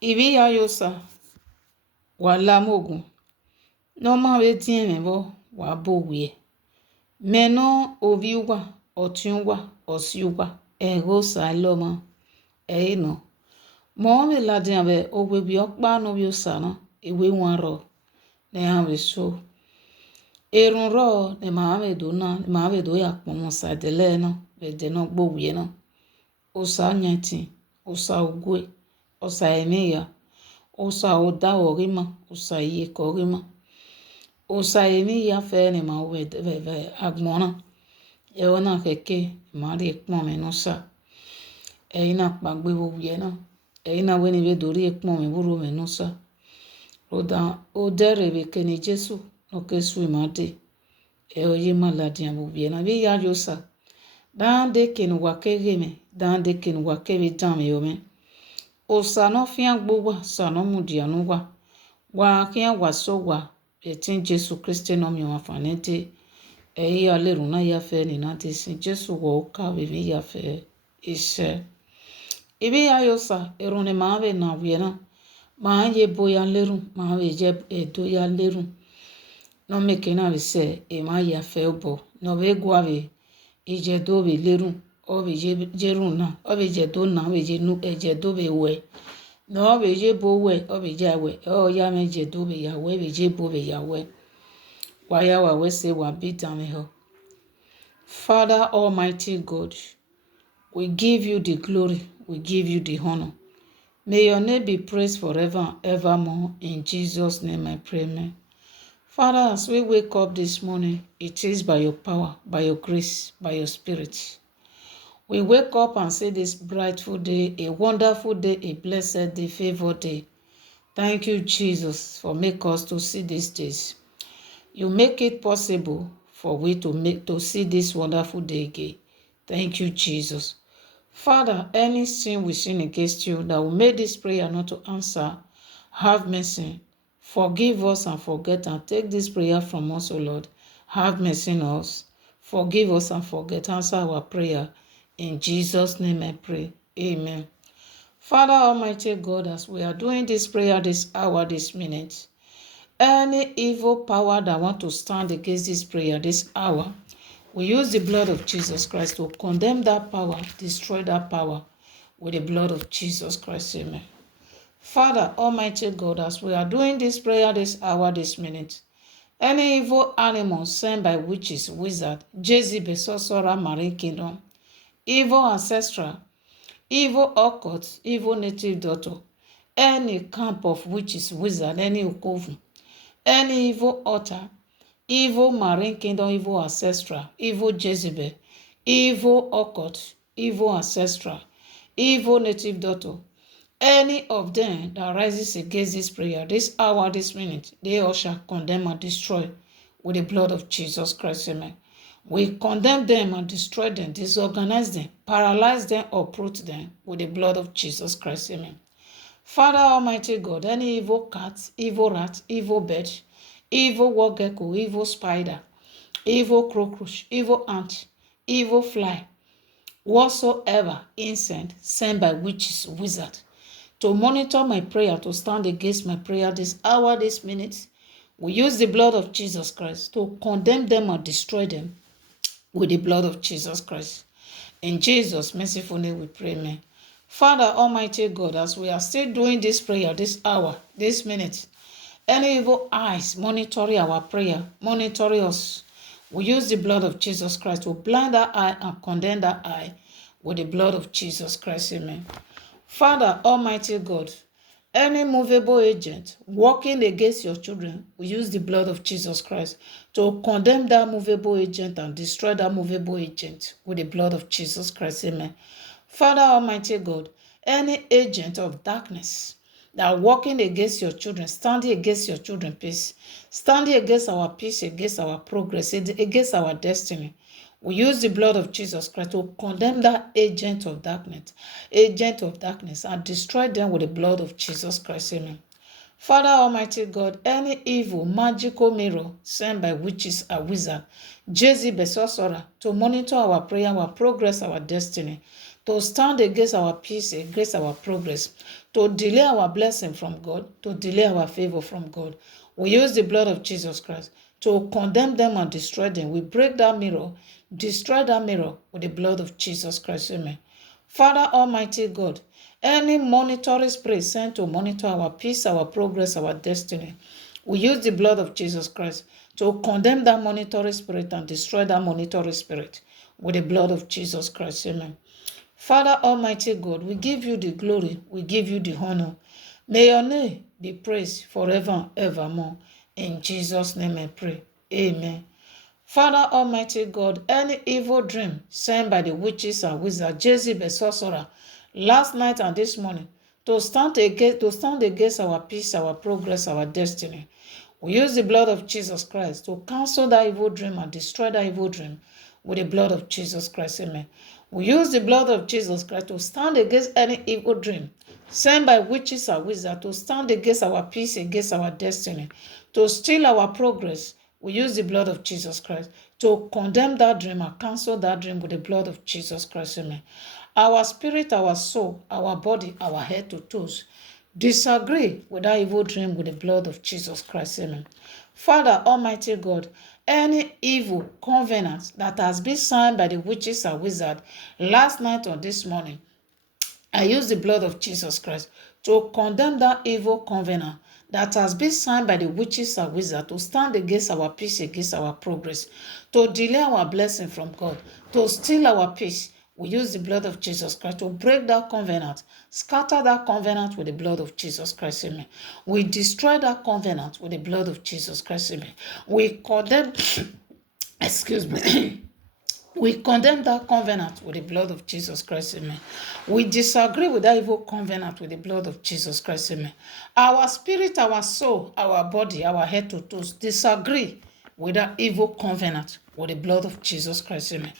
Ibi ya yosa wala mogun no ma we tin me bo wa bo wie me no ovi wa otun wa osi wa e go sa lo ma e no mo me la din be o we bi okpa no bi osa no e we wan ro ne ha we so erun ro ne ma me do na ma we do ya pon mo sa de le no be de no gbo wie no osa nyantin osa ogwe osa emiya osa oda orima osa iye korima osa emi ya fe ne ma we agbona e ona keke ma ri pon me no sa e ina pagbe wo ye no e ina we ni be dori pon me buru me no sa oda o dere be ke ni Jesu no ke su ma de e o ye ma la dia bo ye na bi ya jo sa dan de ke no wa ke ge me dan de ke no wa ke be dan me yo me osa no fian gbo wa sa no mu dia no wa kian wa so wa etin Jesu Kristi no mi wa fanete e ya le runa ya fe ni na ti sin Jesu wo ka be mi ya fe ise ibi ya yo sa erune ma be na wi na ma ye boya lerun ma be je edo ya lerun no me ke na be se e ma ya fe obo no be gwa be ije do be lerun o be je run na o be je do na be je nu e je do be we no be je bo we o be je we o ya me je do be ya we be je bo be ya we wa ya wa we say wa be down me ho Father Almighty God, we give you the glory, we give you the honor. May your name be praised forever and evermore. In Jesus' name I pray, amen. Father, as we wake up this morning, it is by your power, by your grace, by your spirit. We wake up and say this brightful day, a wonderful day, a blessed day, favored day. Thank you, Jesus, for making us to see these days. You make it possible for we to see this wonderful day again. Thank you, Jesus. Father, any sin we sin against you that will make this prayer not to answer, have mercy. Forgive us and forget and take this prayer from us, O Lord. Have mercy on us. Forgive us and forget. Answer our prayer. In Jesus' name I pray. Amen. Father Almighty God, as we are doing this prayer this hour, this minute, any evil power that want to stand against this prayer this hour, we use the blood of Jesus Christ to condemn that power, destroy that power with the blood of Jesus Christ. Amen. Father Almighty God, as we are doing this prayer this hour, this minute, any evil animal sent by witches, wizard, Jezebel, sorcerer, marine kingdom, evil ancestral, evil occult, evil native daughter, any camp of witches, wizard, any okovu, any evil altar, evil marine kingdom, evil ancestral, evil Jezebel, evil occult, evil ancestral, evil native daughter, any of them that rises against this prayer, this hour, this minute, they all shall condemn and destroy with the blood of Jesus Christ. Amen. We condemn them and destroy them, disorganize them, paralyze them, uproot them with the blood of Jesus Christ. Amen. Father Almighty God, any evil cat, evil rat, evil bird, evil war gecko, evil spider, evil cockroach, evil ant, evil fly, whatsoever insect sent by witches, wizard, to monitor my prayer, to stand against my prayer this hour, this minute, we use the blood of Jesus Christ to condemn them and destroy them with the blood of Jesus Christ. In Jesus' merciful name we pray, amen. Father Almighty God, as we are still doing this prayer this hour, this minute, any evil eyes monitoring our prayer, monitoring us, we use the blood of Jesus Christ to blind that eye and condemn that eye with the blood of Jesus Christ. Amen. Father Almighty God, any movable agent working against your children, we use the blood of Jesus Christ to condemn that movable agent and destroy that movable agent with the blood of Jesus Christ. Amen. Father Almighty God, any agent of darkness that are working against your children, standing against your children's peace, standing against our peace, against our progress, against our destiny, we use the blood of Jesus Christ to condemn that agent of darkness, and destroy them with the blood of Jesus Christ. Amen. Father Almighty God, any evil magical mirror sent by witches and wizards, Jezebel, sorcerer, to monitor our prayer, our progress, our destiny, to stand against our peace, against our progress, to delay our blessing from God, to delay our favor from God. We use the blood of Jesus Christ to condemn them and destroy them. We break that mirror, destroy that mirror with the blood of Jesus Christ. Amen. Father Almighty God, any monitoring spirit sent to monitor our peace, our progress, our destiny, we use the blood of Jesus Christ to condemn that monitoring spirit and destroy that monitoring spirit with the blood of Jesus Christ. Amen. Father Almighty God, we give you the glory, we give you the honor. May your name be praised forever and evermore. In Jesus' name I pray. Amen. Father Almighty God, any evil dream sent by the witches and wizards, Jezebel, sorcerer, last night and this morning, to stand against our peace, our progress, our destiny. We use the blood of Jesus Christ to cancel that evil dream and destroy that evil dream with the blood of Jesus Christ. Amen. We use the blood of Jesus Christ to stand against any evil dream sent by witches and wizards, to stand against our peace, against our destiny, to steal our progress. We use the blood of Jesus Christ to condemn that dream and cancel that dream with the blood of Jesus Christ. Amen. Our spirit, our soul, our body, our head to toes disagree with that evil dream with the blood of Jesus Christ. Amen. Father Almighty God, any evil covenant that has been signed by the witches and wizards last night or this morning, I use the blood of Jesus Christ to condemn that evil covenant that has been signed by the witches and wizards to stand against our peace, against our progress, to delay our blessing from God, to steal our peace. We use the blood of Jesus Christ to break that covenant, scatter that covenant with the blood of Jesus Christ. Amen. We destroy that covenant with the blood of Jesus Christ. Amen. We condemn, excuse me. We condemn that covenant with the blood of Jesus Christ. Amen. We disagree with that evil covenant with the blood of Jesus Christ. Amen. Our spirit, our soul, our body, our head to toes disagree with that evil covenant with the blood of Jesus Christ. Amen.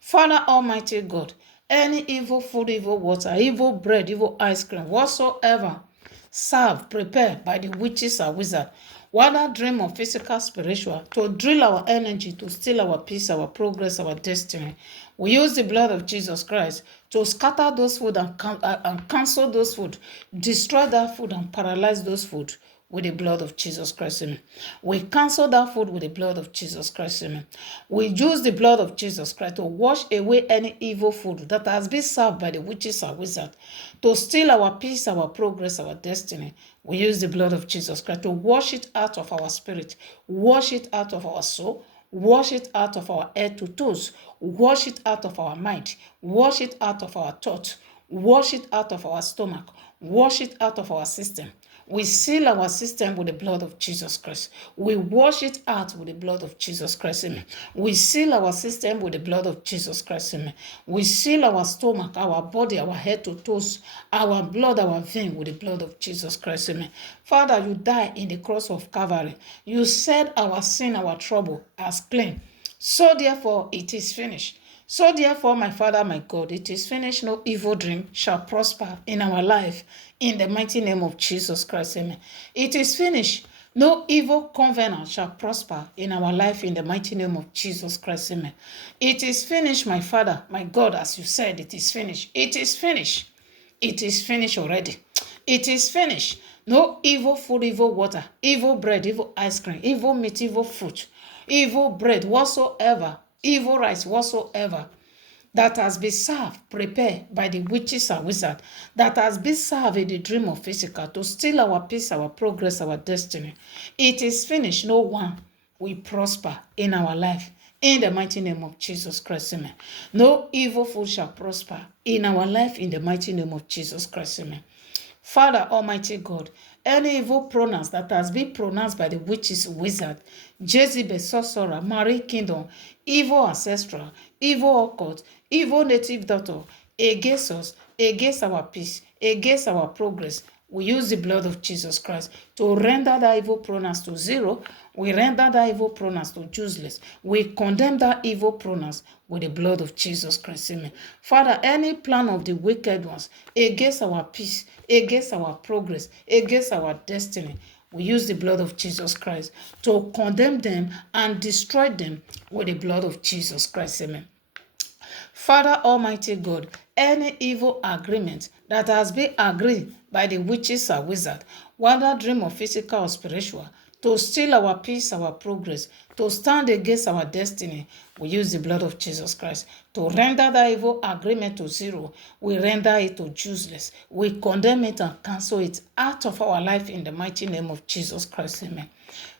Father Almighty God, any evil food, evil water, evil bread, evil ice cream, whatsoever served, prepared by the witches and wizards, whether dream or physical, spiritual, to drill our energy, to steal our peace, our progress, our destiny. We use the blood of Jesus Christ to scatter those food and cancel those food, destroy that food and paralyze those food with the blood of Jesus Christ. Amen. We cancel that food with the blood of Jesus Christ. Amen. We use the blood of Jesus Christ to wash away any evil food that has been served by the witches and wizards to steal our peace, our progress, our destiny. We use the blood of Jesus Christ to wash it out of our spirit, wash it out of our soul, wash it out of our head to toes, wash it out of our mind, wash it out of our thoughts, wash it out of our stomach, wash it out of our system. We seal our system with the blood of Jesus Christ. We wash it out with the blood of Jesus Christ. Amen. We seal our system with the blood of Jesus Christ. Amen. We seal our stomach, our body, our head to toes, our blood, our vein with the blood of Jesus Christ. Amen. Father, you died in the cross of Calvary. You said our sin, our trouble as clean. So therefore, it is finished. So therefore, my Father, my God, it is finished. No evil dream shall prosper in our life. In the mighty name of Jesus Christ, amen. It is finished. No evil covenant shall prosper in our life in the mighty name of Jesus Christ, amen. It is finished, my Father, my God, as you said, it is finished. It is finished. It is finished already. It is finished. No evil food, evil water, evil bread, evil ice cream, evil meat, evil fruit, evil bread, whatsoever, evil rice, whatsoever, that has been served, prepared by the witches and wizards, that has been served in the dream of physical to steal our peace, our progress, our destiny. It is finished. No one will prosper in our life. In the mighty name of Jesus Christ, amen. No evil food shall prosper in our life in the mighty name of Jesus Christ, amen. Father Almighty God, any evil pronouns that has been pronounced by the witches, wizard, Jezebel, sorcerer, Marie Kingdom, evil ancestral, evil occult, evil native daughter, against us, against our peace, against our progress, we use the blood of Jesus Christ to render that evil pronouns to zero. We render that evil pronouns to useless. We condemn that evil pronouns with the blood of Jesus Christ. Amen. Father, any plan of the wicked ones against our peace, against our progress, against our destiny, we use the blood of Jesus Christ to condemn them and destroy them with the blood of Jesus Christ. Amen. Father Almighty God, any evil agreement that has been agreed by the witches or wizards, whether dream or physical or spiritual, to steal our peace, our progress, to stand against our destiny, we use the blood of Jesus Christ. To render that evil agreement to zero, we render it to useless. We condemn it and cancel it out of our life in the mighty name of Jesus Christ. Amen.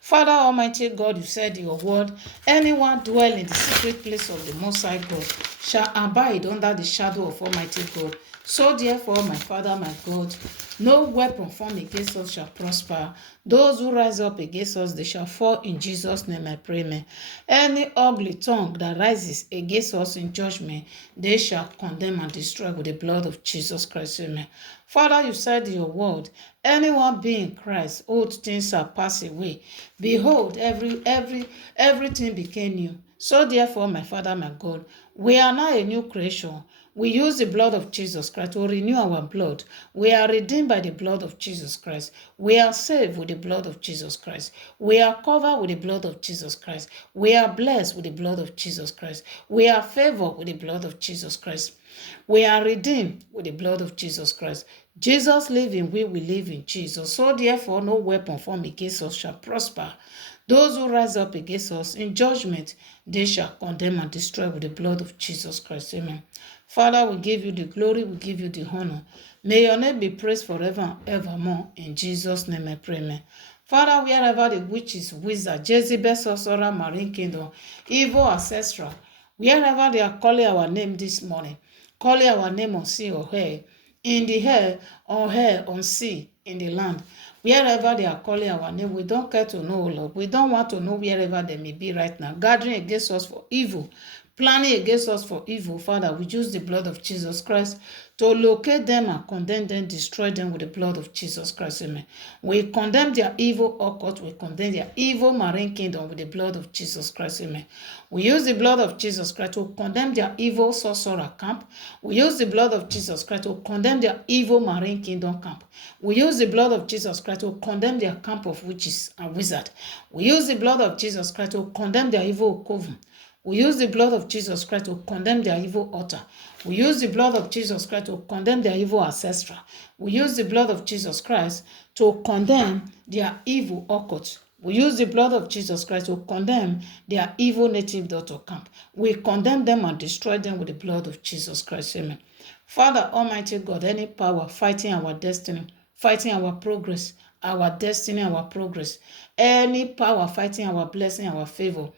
Father Almighty God, you said in your word, anyone dwell in the secret place of the Most High God shall abide under the shadow of Almighty God. So therefore, my Father, my God, no weapon formed against us shall prosper. Those who rise up against us, they shall fall in Jesus' name, I pray. Amen. Any ugly tongue that rises against us in judgment, they shall condemn and destroy with the blood of Jesus Christ. Amen. Father, you said in your word, anyone being in Christ, old things are passed away. Behold, everything became new. So therefore, my Father, my God, we are now a new creation. We use the blood of Jesus Christ to renew our blood. We are redeemed by the blood of Jesus Christ. We are saved with the blood of Jesus Christ. We are covered with the blood of Jesus Christ. We are blessed with the blood of Jesus Christ. We are favored with the blood of Jesus Christ. We are redeemed with the blood of Jesus Christ. Jesus lives in we live in Jesus. So therefore, no weapon formed against us shall prosper. Those who rise up against us in judgment, they shall condemn and destroy with the blood of Jesus Christ. Amen. Father, we give you the glory, we give you the honor. May your name be praised forever and evermore. In Jesus' name I pray. Amen. Father, wherever the witches, wizard, Jezebel, sorcerer, marine kingdom, evil ancestral, wherever they are calling our name this morning, calling our name on sea or air, in the air, on air, on sea, in the land, wherever they are calling our name, we don't care to know, Lord. We don't want to know wherever they may be right now, gathering against us for evil, planning against us for evil. Father, we use the blood of Jesus Christ to locate them and condemn them, destroy them with the blood of Jesus Christ. Amen. We condemn their evil occult, we condemn their evil marine kingdom with the blood of Jesus Christ. Amen. We use the blood of Jesus Christ to condemn their evil sorcerer camp. We use the blood of Jesus Christ to condemn their evil marine kingdom camp. We use the blood of Jesus Christ to condemn their camp of witches and wizards. We use the blood of Jesus Christ to condemn their evil coven. We use the blood of Jesus Christ to condemn their evil altar. We use the blood of Jesus Christ to condemn their evil ancestral. We use the blood of Jesus Christ to condemn their evil occult. We use the blood of Jesus Christ to condemn their evil native daughter camp. We condemn them and destroy them with the blood of Jesus Christ. Amen. Father, Almighty God, any power fighting our destiny, fighting our progress, our destiny, our progress, any power fighting our blessing, our favor,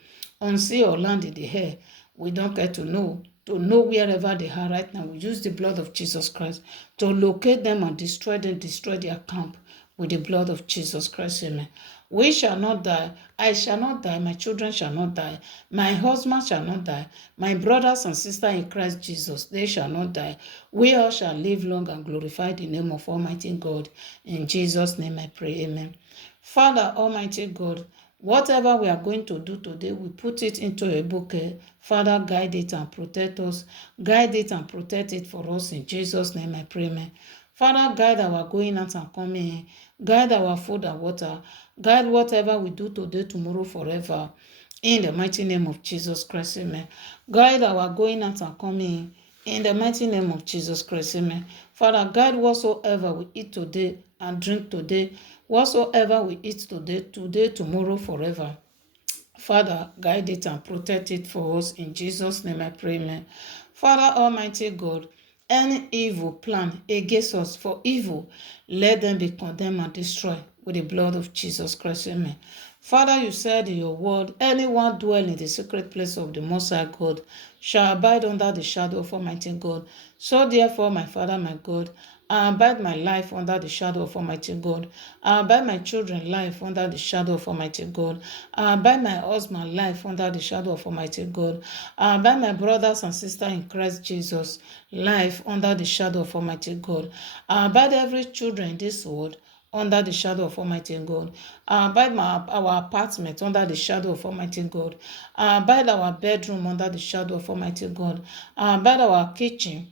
on sea or land in the air, we don't get to know wherever they are right now. We use the blood of Jesus Christ to locate them and destroy them, destroy their camp with the blood of Jesus Christ. Amen. We shall not die. I shall not die. My children shall not die. My husband shall not die. My brothers and sisters in Christ Jesus, they shall not die. We all shall live long and glorify the name of Almighty God. In Jesus' name I pray. Amen. Father, Almighty God, whatever we are going to do today, we put it into a bouquet. Father, guide it and protect us. Guide it and protect it for us. In Jesus' name I pray. Amen. Father, guide our going out and coming in. Guide our food and water. Guide whatever we do today, tomorrow, forever. In the mighty name of Jesus Christ, amen. Guide our going out and coming in the mighty name of Jesus Christ, amen. Father, guide whatsoever we eat today and drink today, whatsoever we eat today, tomorrow, forever. Father, guide it and protect it for us. In Jesus' name I pray, amen. Father, Almighty God, any evil plan against us for evil, let them be condemned and destroyed with the blood of Jesus Christ, amen. Father, you said in your word, anyone dwell in the secret place of the Most High God shall abide under the shadow of Almighty God. So therefore, my Father, my God, I abide my life under the shadow of Almighty God. I abide my children's life under the shadow of Almighty God. I abide my husband's life under the shadow of Almighty God. I abide my brothers and sisters in Christ Jesus' life under the shadow of Almighty God. I abide every children in this world under the shadow of Almighty God. I abide our apartment under the shadow of Almighty God. I abide our bedroom under the shadow of Almighty God. I abide our kitchen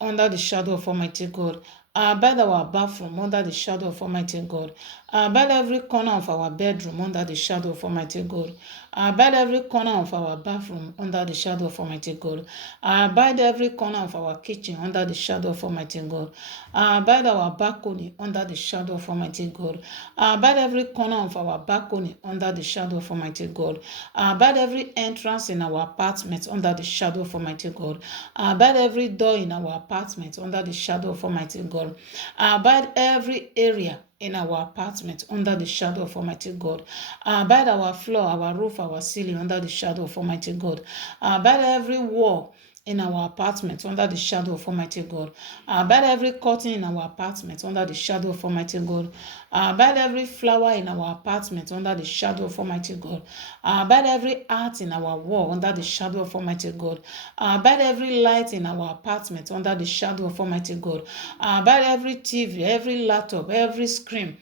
under the shadow of Almighty God. I abide our bathroom under the shadow of Almighty God. I abide every corner of our bedroom under the shadow of Almighty God. I abide every corner of our bathroom under the shadow of Almighty God. I abide every corner of our kitchen under the shadow of Almighty God. I abide our balcony under the shadow of Almighty God. I abide every corner of our balcony under the shadow of Almighty God. I abide every entrance in our apartment under the shadow of Almighty God. I abide every door in our apartment under the shadow of Almighty God. I abide every area in our apartment under the shadow of Almighty God. I abide our floor, our roof, our ceiling under the shadow of Almighty God. I abide every wall in our apartment under the shadow of Almighty God. I abide every curtain in our apartment under the shadow of Almighty God. I abide every flower in our apartment under the shadow of Almighty God. I abide every art in our wall under the shadow of Almighty God. I abide every light in our apartment under the shadow of Almighty God. I abide every TV, every laptop, every screen,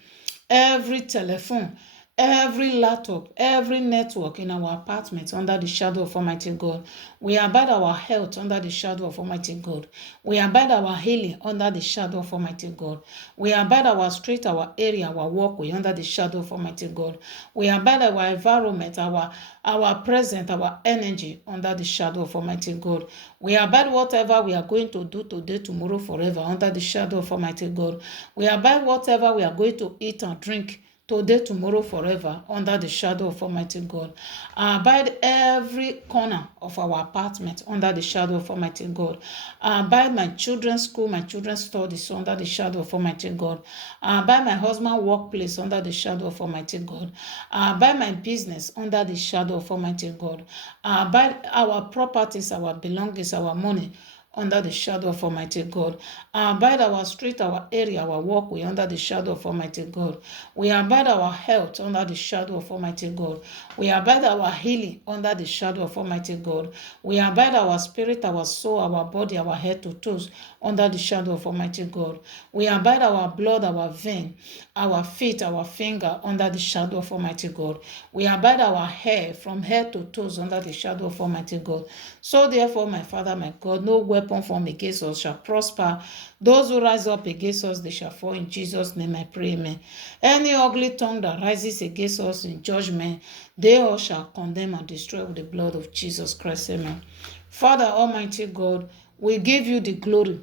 every telephone, every laptop, every network in our apartment under the shadow of Almighty God. We abide our health under the shadow of Almighty God. We abide our healing under the shadow of Almighty God. We abide our street, our area, our walkway under the shadow of Almighty God. We abide our environment, our present, our energy under the shadow of Almighty God. We abide whatever we are going to do today, tomorrow, forever under the shadow of Almighty God. We abide whatever we are going to eat and drink today, tomorrow, forever, under the shadow of Almighty God. I abide every corner of our apartment under the shadow of Almighty God. I abide my children's school, my children's studies under the shadow of Almighty God. I abide my husband's workplace under the shadow of Almighty God. I abide my business under the shadow of Almighty God. I abide our properties, our belongings, our money under the shadow of Almighty God. I abide our street, our area, our walkway under the shadow of Almighty God. We abide our health under the shadow of Almighty God. We abide our healing under the shadow of Almighty God. We abide our spirit, our soul, our body, our head to toes under the shadow of Almighty God. We abide our blood, our vein, our feet, our finger under the shadow of Almighty God. We abide our hair from head to toes under the shadow of Almighty God. So therefore, my Father, my God, no weapon formed against us shall prosper. Those who rise up against us, they shall fall. In Jesus' name I pray, amen. Any ugly tongue that rises against us in judgment, they all shall condemn and destroy with the blood of Jesus Christ, amen. Father, Almighty God, we give you the glory.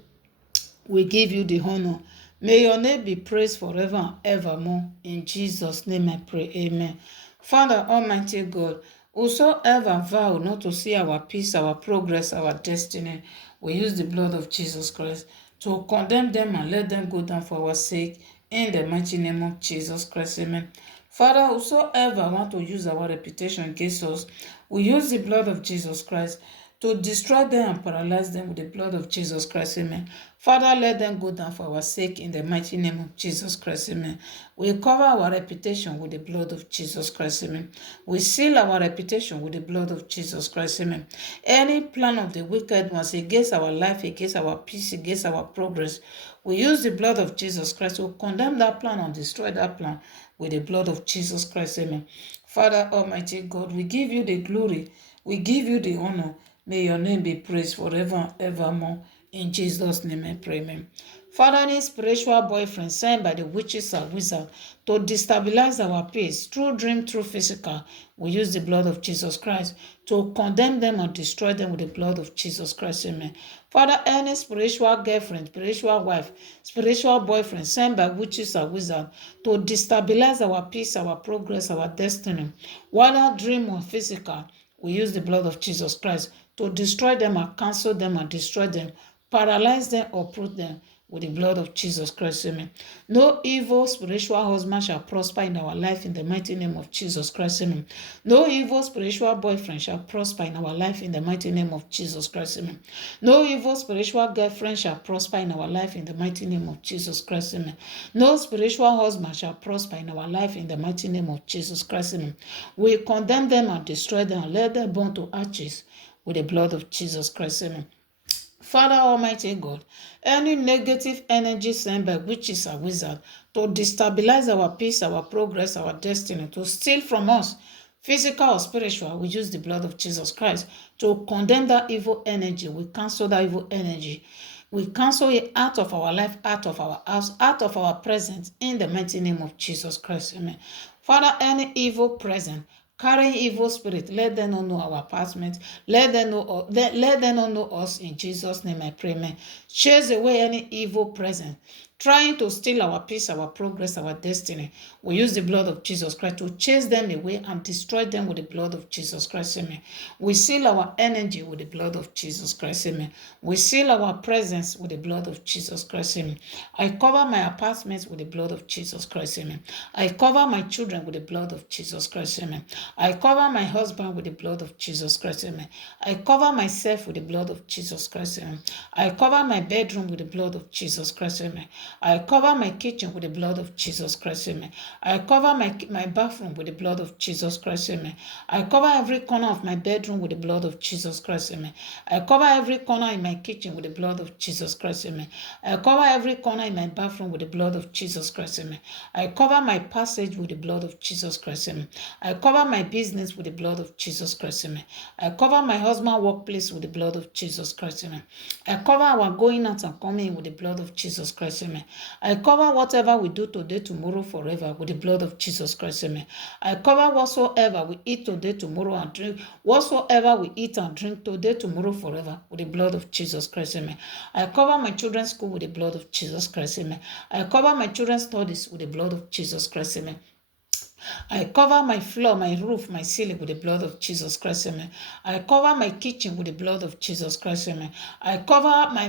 We give you the honor. May your name be praised forever and evermore. In Jesus' name I pray, amen. Father, Almighty God, whosoever vow not to see our peace, our progress, our destiny, we use the blood of Jesus Christ to condemn them and let them go down for our sake. In the mighty name of Jesus Christ, amen. Father, whosoever want to use our reputation against us, we use the blood of Jesus Christ to destroy them and paralyze them with the blood of Jesus Christ, amen. Father, let them go down for our sake in the mighty name of Jesus Christ, amen. We cover our reputation with the blood of Jesus Christ, amen. We seal our reputation with the blood of Jesus Christ, amen. Any plan of the wicked ones against our life, against our peace, against our progress, we use the blood of Jesus Christ to condemn that plan and destroy that plan with the blood of Jesus Christ, amen. Father, Almighty God, we give you the glory, we give you the honor. May your name be praised forever and evermore. In Jesus' name I pray, amen. Father, any spiritual boyfriend sent by the witches or wizards to destabilize our peace through dream, through physical, we use the blood of Jesus Christ to condemn them and destroy them with the blood of Jesus Christ, amen. Father, any spiritual girlfriend, spiritual wife, spiritual boyfriend sent by witches or wizards to destabilize our peace, our progress, our destiny, whether dream or physical, we use the blood of Jesus Christ to destroy them and cancel them and destroy them, paralyze them or uproot them with the blood of Jesus Christ, amen. No evil spiritual husband shall prosper in our life in the mighty name of Jesus Christ, amen. No evil spiritual boyfriend shall prosper in our life in the mighty name of Jesus Christ, amen. No evil spiritual girlfriend shall prosper in our life in the mighty name of Jesus Christ, amen. No spiritual husband shall prosper in our life in the mighty name of Jesus Christ, amen. We condemn them and destroy them and let them burn to ashes with the blood of Jesus Christ, amen. Father, Almighty God, any negative energy sent by witches or wizards to destabilize our peace, our progress, our destiny, to steal from us, physical or spiritual, we use the blood of Jesus Christ to condemn that evil energy. We cancel that evil energy. We cancel it out of our life, out of our house, out of our presence, in the mighty name of Jesus Christ, amen. Father, any evil presence carrying evil spirit. Let them not know our apartment. Let them not know us. In Jesus' name I pray, amen. Chase away any evil presence trying to steal our peace, our progress, our destiny. We use the blood of Jesus Christ to chase them away and destroy them with the blood of Jesus Christ, amen. We seal our energy with the blood of Jesus Christ, amen. We seal our presence with the blood of Jesus Christ, amen. I cover my apartments with the blood of Jesus Christ, amen. I cover my children with the blood of Jesus Christ, amen. I cover my husband with the blood of Jesus Christ, amen. I cover myself with the blood of Jesus Christ, amen. I cover my bedroom with the blood of Jesus Christ, amen. I cover my kitchen with the blood of Jesus Christ, amen. I cover my bathroom with the blood of Jesus Christ, amen. I cover every corner of my bedroom with the blood of Jesus Christ, amen. I cover every corner in my kitchen with the blood of Jesus Christ, amen. I cover every corner in my bathroom with the blood of Jesus Christ, amen. I cover my passage with the blood of Jesus Christ, amen. I cover my business with the blood of Jesus Christ, amen. I cover my husband's workplace with the blood of Jesus Christ, amen. I cover our going out and coming with the blood of Jesus Christ, amen. I cover whatever we do today, tomorrow, forever with the blood of Jesus Christ, amen. I cover whatsoever we eat today, tomorrow, and drink, whatsoever we eat and drink today, tomorrow, forever with the blood of Jesus Christ, amen. I cover my children's school with the blood of Jesus Christ, amen. I cover my children's studies with the blood of Jesus Christ, amen. I cover my floor, my roof, my ceiling with the blood of Jesus Christ, amen. I cover my kitchen with the blood of Jesus Christ, amen. I cover my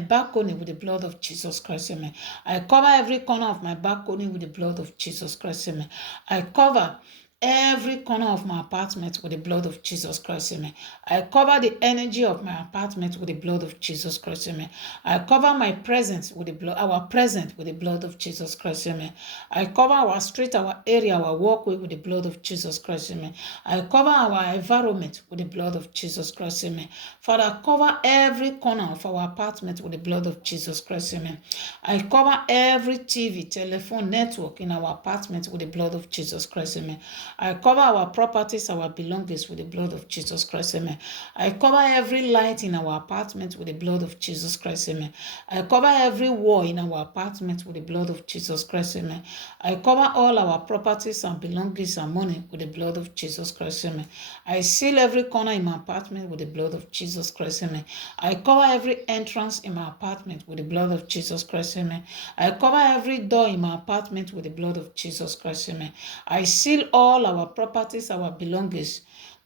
balcony with the blood of Jesus Christ, amen. I cover every corner of my balcony with the blood of Jesus Christ, amen. I cover every corner of my apartment with the blood of Jesus Christ, amen. I cover the energy of my apartment with the blood of Jesus Christ, amen. I cover my presence with the blood, our present with the blood of Jesus Christ, amen. I cover our street, our area, our walkway with the blood of Jesus Christ, amen. I cover our environment with the blood of Jesus Christ, amen. Father, cover every corner of our apartment with the blood of Jesus Christ, amen. I cover every TV, telephone, network in our apartment with the blood of Jesus Christ, amen. I cover our properties, our belongings with the blood of Jesus Christ, amen. I cover every light in our apartment with the blood of Jesus Christ, amen. I cover every wall in our apartment with the blood of Jesus Christ, amen. I cover all our properties and belongings and money with the blood of Jesus Christ, amen. I seal every corner in my apartment with the blood of Jesus Christ, amen. I cover every entrance in my apartment with the blood of Jesus Christ, amen. I cover every door in my apartment with the blood of Jesus Christ, amen. I seal all our properties, our belongings,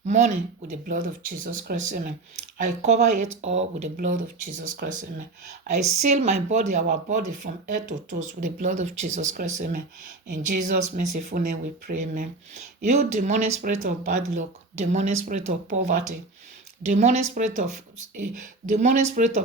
money with the blood of Jesus Christ, amen. I cover it all with the blood of Jesus Christ, amen. I seal my body, our body from head to toes with the blood of Jesus Christ, amen. In Jesus' merciful name we pray, amen. You demonic spirit of bad luck, demonic spirit of poverty, demonic spirit of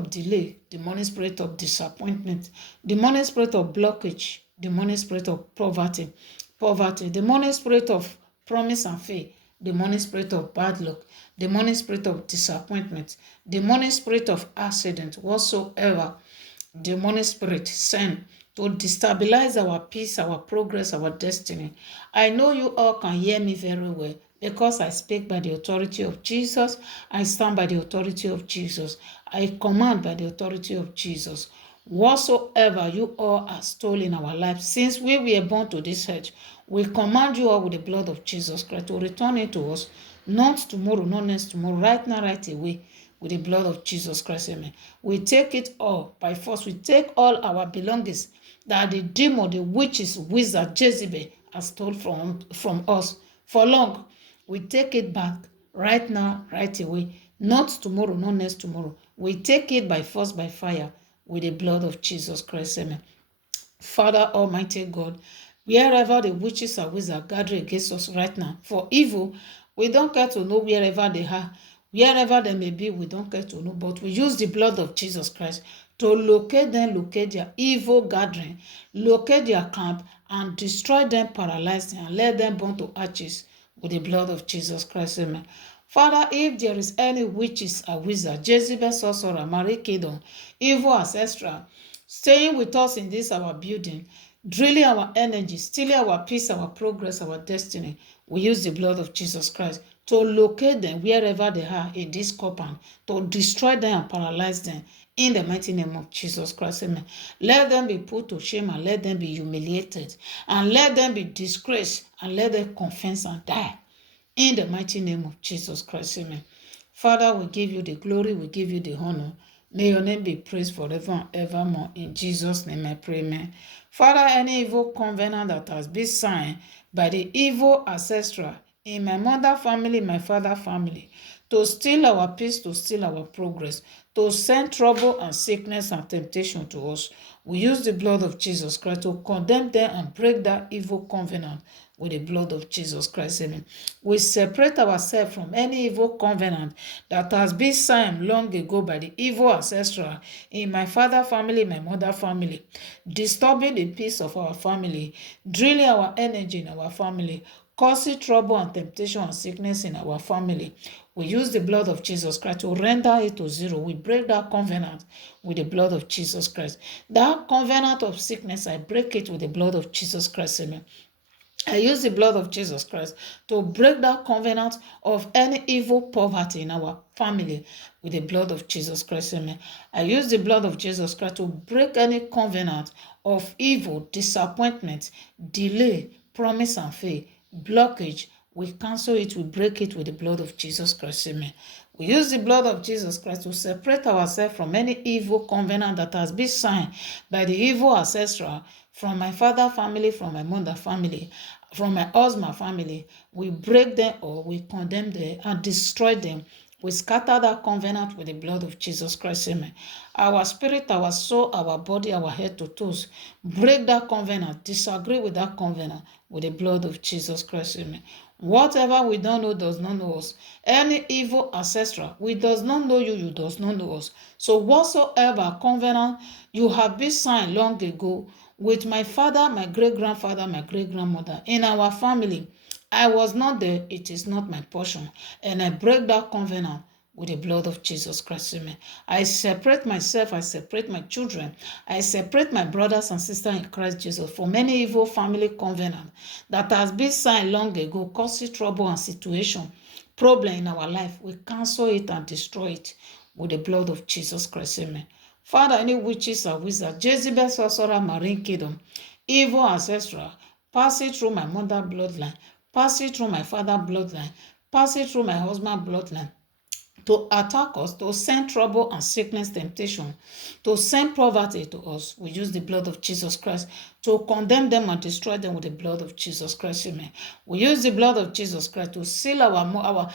delay, demonic spirit of disappointment, demonic spirit of blockage, demonic spirit of poverty, demonic spirit of promise and faith, demonic spirit of bad luck, demonic spirit of disappointment, demonic spirit of accident, whatsoever demonic spirit sent to destabilize our peace, our progress, our destiny. I know you all can hear me very well because I speak by the authority of Jesus. I stand by the authority of Jesus. I command by the authority of Jesus. Whatsoever you all are stolen in our lives, since we were born to this earth, we command you all with the blood of Jesus Christ to return it to us, not tomorrow, not next tomorrow, right now, right away, with the blood of Jesus Christ, amen. We take it all by force. We take all our belongings that the demon, the witches, wizard, Jezebel has stole from us for long. We take it back right now, right away, not tomorrow, not next tomorrow. We take it by force, by fire, with the blood of Jesus Christ, amen. Father Almighty God, wherever the witches and wizards gather against us right now for evil, we don't care to know wherever they are, wherever they may be, we don't care to know, but we use the blood of Jesus Christ to locate them, locate their evil gathering, locate their camp, and destroy them, paralyze them, and let them burn to ashes with the blood of Jesus Christ, amen. Father, if there is any witches or wizard, Jezebel, sorcerer, Marie Kidon, evil ancestral, staying with us in this our building, drilling our energy, stealing our peace, our progress, our destiny, we use the blood of Jesus Christ to locate them wherever they are in this compound, to destroy them and paralyze them in the mighty name of Jesus Christ, amen. Let them be put to shame and let them be humiliated and let them be disgraced and let them confess and die In the mighty name of Jesus Christ, amen. Father, we give you the glory, we give you the honor. May your name be praised forever and evermore. In Jesus' name I pray, amen. Father, any evil covenant that has been signed by the evil ancestral in my mother family, my father family, to steal our peace, to steal our progress, to send trouble and sickness and temptation to us, we use the blood of Jesus Christ to condemn them and break that evil covenant with the blood of Jesus Christ. Amen. We separate ourselves from any evil covenant that has been signed long ago by the evil ancestral in my father family, my mother family, disturbing the peace of our family, drilling our energy in our family, causing trouble and temptation and sickness in our family. We use the blood of Jesus Christ to render it to zero. We break that covenant with the blood of Jesus Christ. That covenant of sickness, I break it with the blood of Jesus Christ. Amen. I use the blood of Jesus Christ to break that covenant of any evil poverty in our family with the blood of Jesus Christ. Amen. I use the blood of Jesus Christ to break any covenant of evil, disappointment, delay, promise and faith, blockage. We cancel it, we break it with the blood of Jesus Christ. Amen. We use the blood of Jesus Christ to separate ourselves from any evil covenant that has been signed by the evil ancestral from my father family, from my mother family, from my husband family. We break them or we condemn them and destroy them. We scatter that covenant with the blood of Jesus Christ. Amen. Our spirit, our soul, our body, our head to toes, break that covenant, disagree with that covenant with the blood of Jesus Christ. Amen. Whatever we don't know does not know us. Any evil ancestral, we does not know you, you does not know us. So whatsoever covenant you have been signed long ago with my father, my great-grandfather, my great-grandmother, in our family, I was not there, it is not my portion. And I break that covenant with the blood of Jesus Christ. Amen. I separate myself, I separate my children, I separate my brothers and sisters in Christ Jesus from any evil family covenant that has been signed long ago, causing trouble and situation, problem in our life. We cancel it and destroy it with the blood of Jesus Christ. Amen. Father, any witches or wizards, Jezebel, sorcerer, marine kingdom, evil ancestral, passing through my mother bloodline, passing through my father bloodline, passing through my husband bloodline, to attack us, to send trouble and sickness, temptation, to send poverty to us. We use the blood of Jesus Christ to condemn them and destroy them with the blood of Jesus Christ. Amen. We use the blood of Jesus Christ to seal our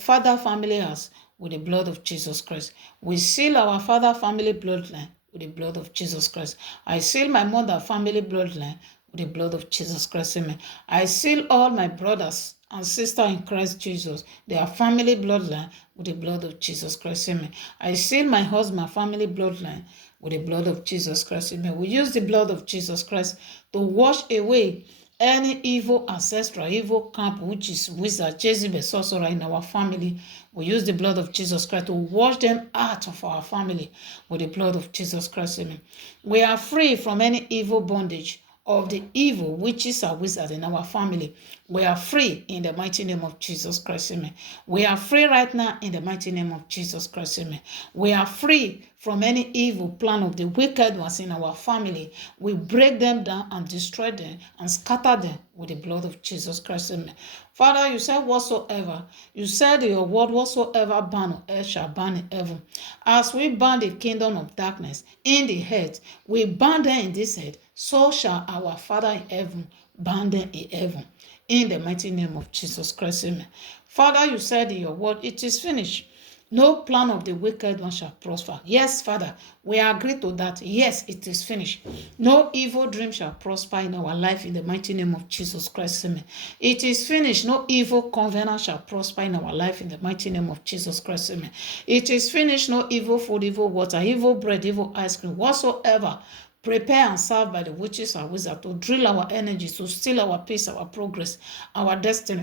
father family house with the blood of Jesus Christ. We seal our father family bloodline with the blood of Jesus Christ. I seal my mother family bloodline with the blood of Jesus Christ. Amen. I seal all my brothers and sisters in Christ Jesus, their family bloodline with the blood of Jesus Christ. Amen. I seal my husband family bloodline with the blood of Jesus Christ. Amen. We use the blood of Jesus Christ to wash away any evil ancestral, evil camp, which is wizard, Jezebel, sorcerer in our family. We use the blood of Jesus Christ to wash them out of our family with the blood of Jesus Christ. Amen. We are free from any evil bondage of the evil witches and wizards in our family. We are free in the mighty name of Jesus Christ. Amen. We are free right now in the mighty name of Jesus Christ. Amen. We are free from any evil plan of the wicked ones in our family. We break them down and destroy them and scatter them with the blood of Jesus Christ. Amen. Father, you said whatsoever, you said in your word, whatsoever ban on earth shall ban in heaven. As we ban the kingdom of darkness in the head, we ban them in this head, so shall our Father in heaven ban them in heaven. In the mighty name of Jesus Christ. Amen. Father, you said in your word, it is finished. No plan of the wicked one shall prosper. Yes, Father, we agree to that. Yes, it is finished. No evil dream shall prosper in our life in the mighty name of Jesus Christ. Amen. It is finished. No evil covenant shall prosper in our life in the mighty name of Jesus Christ. Amen. It is finished. No evil food, evil water, evil bread, evil ice cream, whatsoever prepare and serve by the witches and wizards to drill our energy, to steal our peace, our progress, our destiny.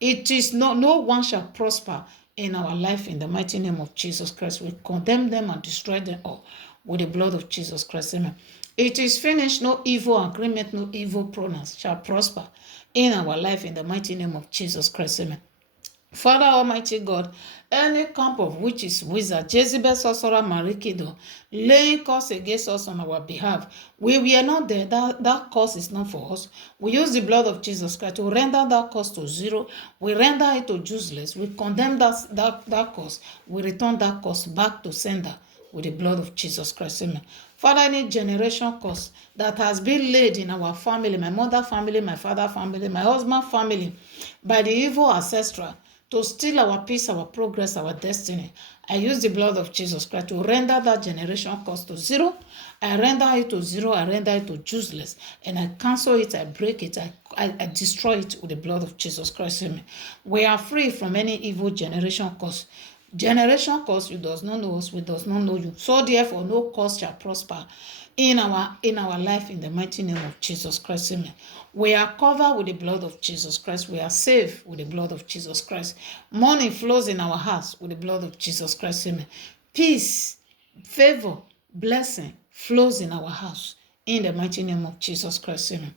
It is no one shall prosper in our life in the mighty name of Jesus Christ. We condemn them and destroy them all with the blood of Jesus Christ. Amen. It is finished. No evil agreement, no evil pronouns shall prosper in our life in the mighty name of Jesus Christ. Amen. Father Almighty God, any camp of witches, wizards, Jezebel, sorcerer, Marikido, laying curse against us on our behalf, we are not there. That curse is not for us. We use the blood of Jesus Christ to render that curse to zero. We render it to useless. We condemn that curse. We return that curse back to sender with the blood of Jesus Christ. Amen. Father, any generation curse that has been laid in our family, my mother family, my father family, my husband family, by the evil ancestral, to steal our peace, our progress, our destiny. I use the blood of Jesus Christ to render that generation curse to zero. I render it to zero. I render it to useless. And I cancel it. I break it. I destroy it with the blood of Jesus Christ. Amen. We are free from any evil generation curse. Generation curse, you does not know us, we does not know you. So therefore, no curse shall prosper in our life in the mighty name of Jesus Christ. Amen. We are covered with the blood of Jesus Christ. We are saved with the blood of Jesus Christ. Money flows in our house with the blood of Jesus Christ. Amen. Peace, favor, blessing flows in our house in the mighty name of Jesus Christ. Amen.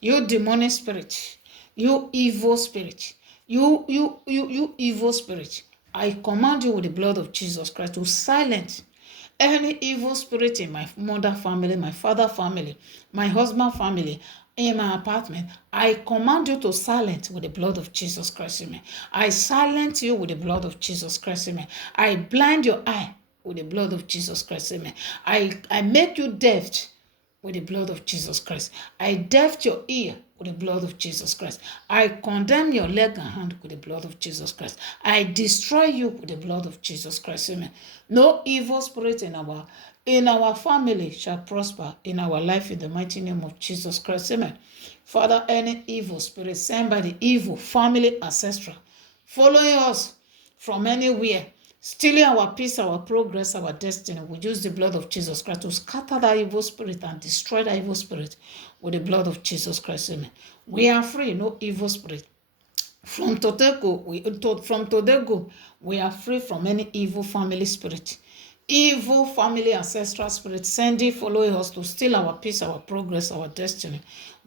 You demonic spirit, you evil spirit, you evil spirit, I command you with the blood of Jesus Christ to silence any evil spirit in my mother family, my father family, my husband family, in my apartment. I command you to silence with the blood of Jesus Christ. Amen. I silence you with the blood of Jesus Christ. Amen. I blind your eye with the blood of Jesus Christ. Amen. I make you deaf with the blood of Jesus Christ. I deaf your ear with the blood of Jesus Christ. I condemn your leg and hand with the blood of Jesus Christ. I destroy you with the blood of Jesus Christ. Amen. No evil spirit in our family shall prosper in our life in the mighty name of Jesus Christ. Amen. Father, any evil spirit sent by the evil family ancestral following us from anywhere, stealing our peace, our progress, our destiny, we use the blood of Jesus Christ to scatter that evil spirit and destroy that evil spirit with the blood of Jesus Christ. Amen. We are free, no evil spirit. From today go, we are free from any evil family spirit. Evil family ancestral spirit sending following us to steal our peace, our progress, our destiny.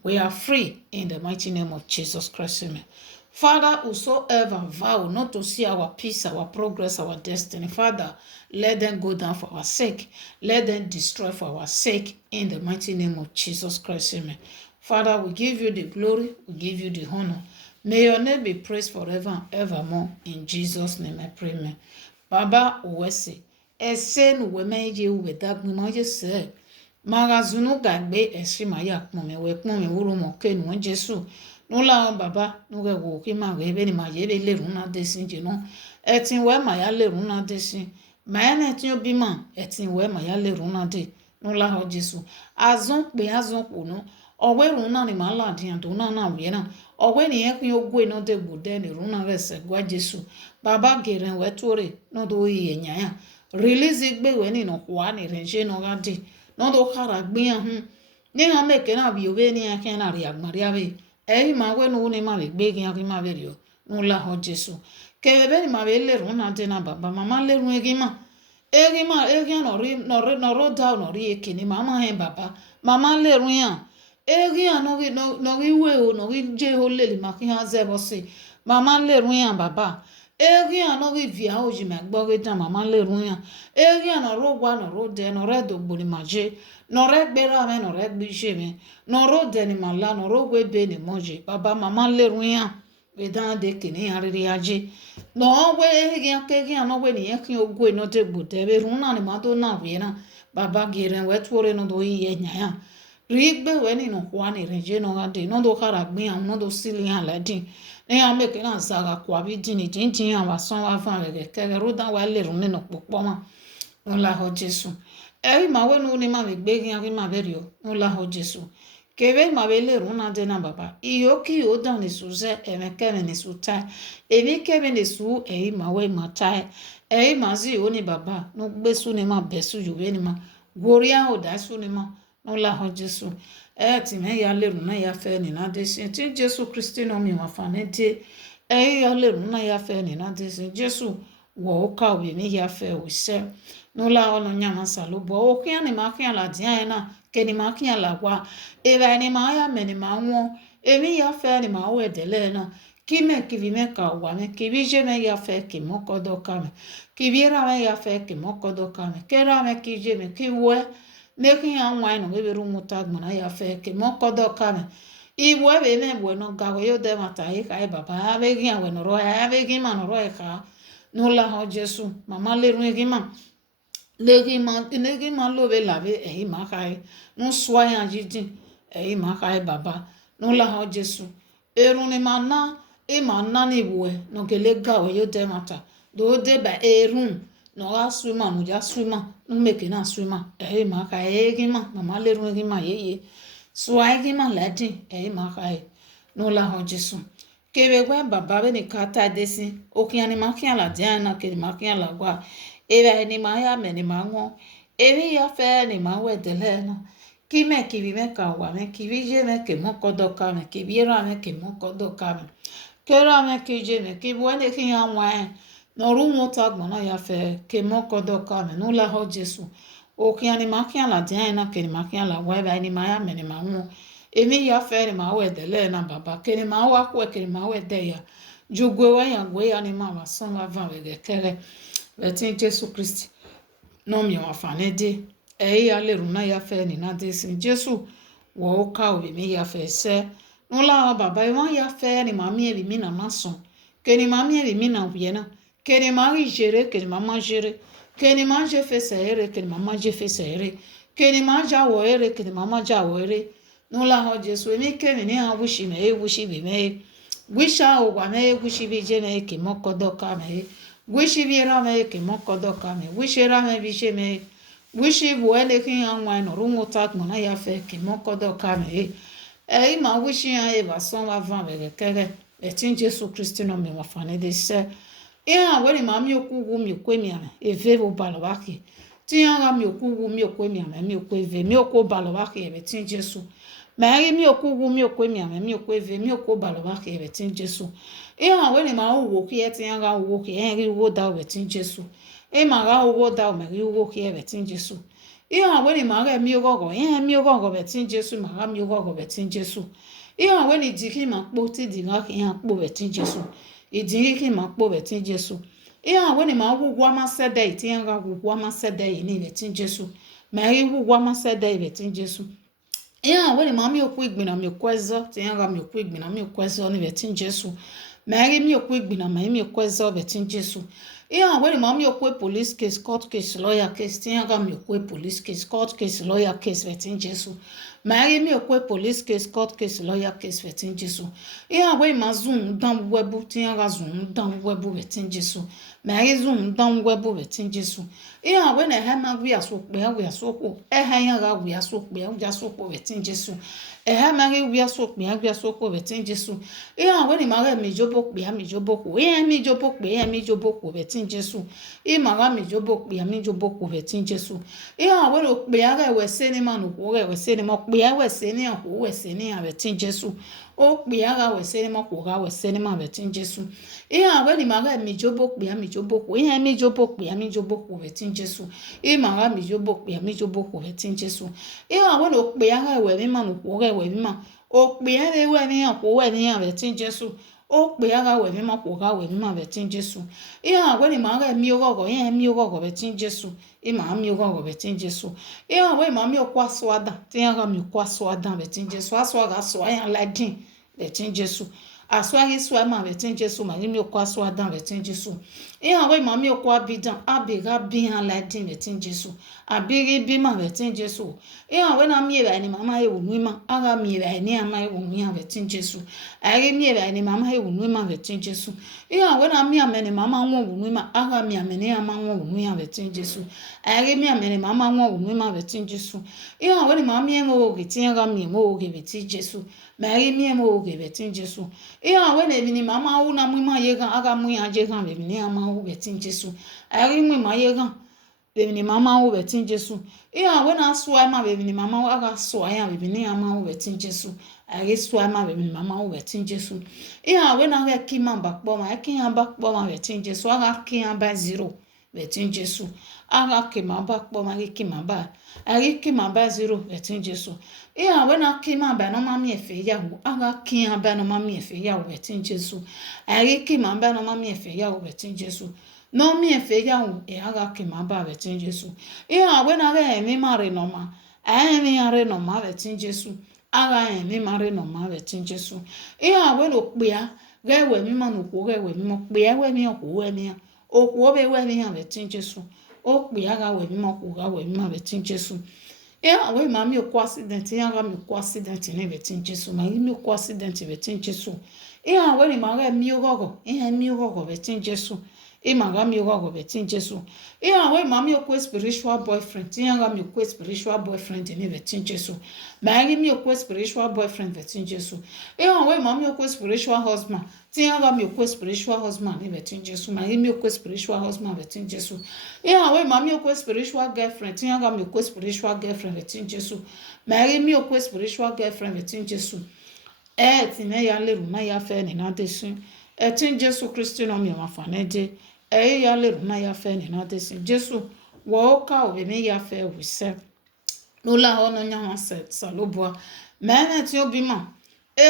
We are free in the mighty name of Jesus Christ. Amen. Father, whosoever vow not to see our peace, our progress, our destiny, Father, let them go down for our sake. Let them destroy for our sake in the mighty name of Jesus Christ. Amen. Father, we give you the glory, we give you the honor. May your name be praised forever and evermore. In Jesus' name I pray, amen. Baba uwese, ese nuweme ye uwedagmi ma yese. Magazunu gagbe esi maya kpome we kpome wuru mo ke nu Jesu. Nula baba nuge wo ki ma we be ni ma ye be le runa desin je no. Etin we ma ya le runa desin. Ma ene tin obi ma etin we ma ya le runa de. Nula ho Jesu. Azon po no. Owe runa ni ma la dian do na we na. Owe ni ekun ogwe no de gode ni runa rese gwa Jesu. Baba geren we tore no do yi enya ya. Release igbe we ni no kwa ni renje no ga di. No do kara gbiyan hun. Ni ha meke na bi obe ni aken na ri agbari ave. Eyi ma we no ni ma le gbe gian ki ma be ri o. No la ho Jesu. Ke be ni ma be le runa de na baba mama le run egi ma. Egi no ro da no ri ekini mama hen baba. Mama le run yan. Egi no ri we o no ri je ho le ma ki ha ze bo si. Mama le run yan baba. Egi no ri via o ji me gbo ge dan mama le run yan. Egi no ro gwa no ro de no re do gbori ma je. No re gbera me no re gbi je me. No ro de ni ma la no ro gwe be ni moje. Baba mama le run yan. We dan de kini ariri aje. No we egi no we ni ekin ogwe no de gbode be run na ni ma do na we na. Baba giren we twore no do yi enya ya. Rigbe we ni no kwa ni renje no ga de no do kara gbin an no do sili han la din. Ni a make na zaga kwa bi din din an wa son wa fan le ke ro dan wa le run ni no popo ma. No la ho Jesu. E ma we no ni ma me gbe gian ki ma be ri o. No la ho Jesu. Kebe ma be le run na de na baba. Iyo ki o dan ni su ze e me ke ni su tai. E mi ke ni su e ma we ma tai. E ma zi o ni baba. No gbe su ni ma be su ju we ni ma. Goria o da su ni ma. No la ho Jesu. Ti me ya le run na ya fe ni na de sin. Ti Jesu Kristi no mi wa fa ne de. Ya le run na ya fe ni na de sin. Jesu wo o ka we mi ya fe o se. No la ono nyama salu bo o kian ni ma kian la dia na ke ni ma kian la wa. E ba ni ma ya me ni ma won. E mi ya fe ni ma we de le na. Kime kivime ka wame, kivijeme ya fe ki mokodo kame, kivirame ya fe ki mokodo kame, kerame kijeme kiwe, neki ya wine weberu mutagmana ya fe ki mokodo kame. Iwe bene bueno gawe yo de matai kai baba abegi ya bueno roya abegi man roya ka nula ho Jesu mama leru egima legima lobe lave ehi makai nu swaya jiji ehi makai baba nula ho Jesu eru ni mana imana ni bue no gele gawe yo de mata do de ba erun no ga swima no ja swima no meke na swima ehi makai egima mama leru egima yeye swagima ladi ehi makai nula ho Jesu kebe gwa baba be ni kata desi okiani makia la diana ke makia la gwa ebe ni maya me ni mango ebi ya fe ni mawe delena kime kibime ka wa me kibije me ke mokodo ka me kibira me ke mokodo ka me kera me kije me kibwene ki ya wa no ru mota gbona ya fe ke mokodo ka me nula ho Jesu okiani makia la diana ke makia la gwa ebe ni maya me ni mango emi ya fe ni mawe delena baba ke ni mawa kwa ke ni mawe de ya jugwe wa ya gwe ya ni mama son la van we kere betin Jesu Christ no mi wa fane de ya le runa ya fe ni na de sin Jesu wo ka o mi ya fe se no la baba e wa ya fe ni mami e bi mi na mason ke ni mami e bi mi na wie na ke ni mari jere ke ni mama jere ke ni ma je fe sere ke ni mama je fe sere ke ni ma ja wo ere ke ni mama ja wo ere no la ho Jesu mi ke mi ni ha wushi me e wushi bi me wisha o wa me wushi bi je me ke mokodo ka me wishi bi ra me ke mokodo ka me wishi ra me bi je me wishi bo ele ki an wa no rungo tak mo na ya fe ke mokodo ka me ma wishi an e ba son wa van me kere etin Jesu Christ no me wa fane de se we ni ma mi okugu mi kwe mi ame eve bo balo ba ki ti an ga mi okugu mi okwe mi ame mi okwe eve mi okwo balo ba ki e tin Jesu mari mi okugu mi okwe mi ame mi okwe eve mi okwo balo ba ki e tin Jesu we ni ma wo ki e ti an ga wo ki e ri wo da we tin Jesu ma ga wo da me ri wo ki e tin Jesu we ni ma ga mi ogogo mi ogogo be tin Jesu ma ga mi ogogo be tin Jesu we ni diki ma po ti di ga ki an po be tin Jesu idin ki ma po be tin Jesu we ni ma wo gwa ma se de ti an ga wo gwa ma se de ni be tin Jesu ma ri wo gwa ma se de be tin Jesu we ni ma mi okwu igbina mi okwezo ti an ga mi okwu igbina mi okwezo ni be tin Jesu ma ri mi okwu igbina ma mi okwezo be tin Jesu we ni ma mi okwu police case court case lawyer case ti an ga mi okwu police case court case lawyer case be tin Jesu ma ri mi okwu police case court case lawyer case be tin Jesu we ma zoom dan webu ti an ga zoom dan webu be tin Jesu ma ri zoom dan webu be tin Jesu we na ha ma wi aso pe we aso ko ha yan ga wi aso pe o ja so ko be tin Jesu ma ri wi aso pe wi aso ko be tin Jesu we ni ma ga mi jobo pe mi jobo ko mi jobo pe mi jobo ko be tin Jesu ma ga mi jobo pe mi jobo ko be tin Jesu we lo pe ga we se ni ma no ko we se ni mo pe we se ni ko we se ni be tin Jesu o pe ga we se ni mo ko ga we se ni ma be tin Jesu we ni ma ga mi jobo pe mi jobo ko mi jobo pe mi jobo ko be tin Jesu ma ga mi jobo pe mi jobo ko be tin Jesu we lo pe ga we mi ma no ko ga we mi ma o pe ga we mi ko we ni be tin Jesu o pe ga we mi ma ko ga we mi ma be tin Jesu we ni ma ga mi ogogo mi ogogo be tin Jesu ma mi ogogo be tin Jesu we ma mi okwa swada ti ga mi okwa swada be tin Jesu aso ga so yan ladin be tin Jesu aso ga so ma be tin Jesu ma mi okwa swada be tin Jesu we ma mi okwa bidan abiga bihan ladin be tin Jesu abiri bi ma be tin Jesu we na mi ba ni mama e wonu ma aga mi ba ni ama e wonu ya be tin Jesu ari mi ba ni mama e wonu ma be tin Jesu we na mi ame ni mama won wonu ma aga mi ame ni ama won wonu ya be tin Jesu ari mi ame ni mama won wonu ma be tin Jesu we ni mama e mo ge tin aga mi mo ge be tin Jesu mari mi e mo ge be tin Jesu we ni mama wu na mu ma ye gan aga mu ya je gan be ni ama wu be tin Jesu ari mu ma ye gan be ni mama wu be tin Jesu we na so ma be ni mama wu aga so ya be ni ama wu be tin Jesu ari so ma be ni mama wu be tin Jesu we na ga ki ma ba po ma ki ya ba po ma be tin Jesu aga ki ya ba zero betin Jesu aga kemaba kpo magi kemaba ari kemaba zero betin Jesu iya wena kemaba no mami efe yawo aga kemaba no mami efe yawo betin Jesu ari kemaba no mami efe yawo betin Jesu no mi efe yawo e aga kemaba betin Jesu iya wena ga emi mare no ma emi are no ma betin Jesu aga emi mare no ma betin Jesu iya wena okpia ga we mi ma no ko ga we mi mo kpia we mi ko we mi okwo be we mi ha betin Jesu okpia ga we mi mo ko ga we mi ma betin Jesu ya we ma mi okwo accident ya ga mi okwo accident ne betin Jesu ma mi okwo accident betin Jesu ya we ni ma ga mi ogogo mi ogogo betin Jesu ma ga mi ogogo betin Jesu ya we ma mi okwo spiritual boyfriend ya ga mi okwo spiritual boyfriend ne betin Jesu ma ga mi okwo spiritual boyfriend betin Jesu ya we ma mi okwo spiritual husband ya ga mi okwo spiritual husband ne betin Jesu ma ga mi okwo spiritual husband betin Jesu ya we ma mi okwo spiritual girlfriend ya ga mi okwo spiritual girlfriend betin Jesu ma ga mi okwo spiritual girlfriend betin Jesu ti me ya leru na ya fe ni na desin tin Jesu Kristi no mi ma fa ne de ya leru na ya fe ni na desin Jesu wo ka o be me ya fe wi se no la ho no nya ma se salobua me ti obi ma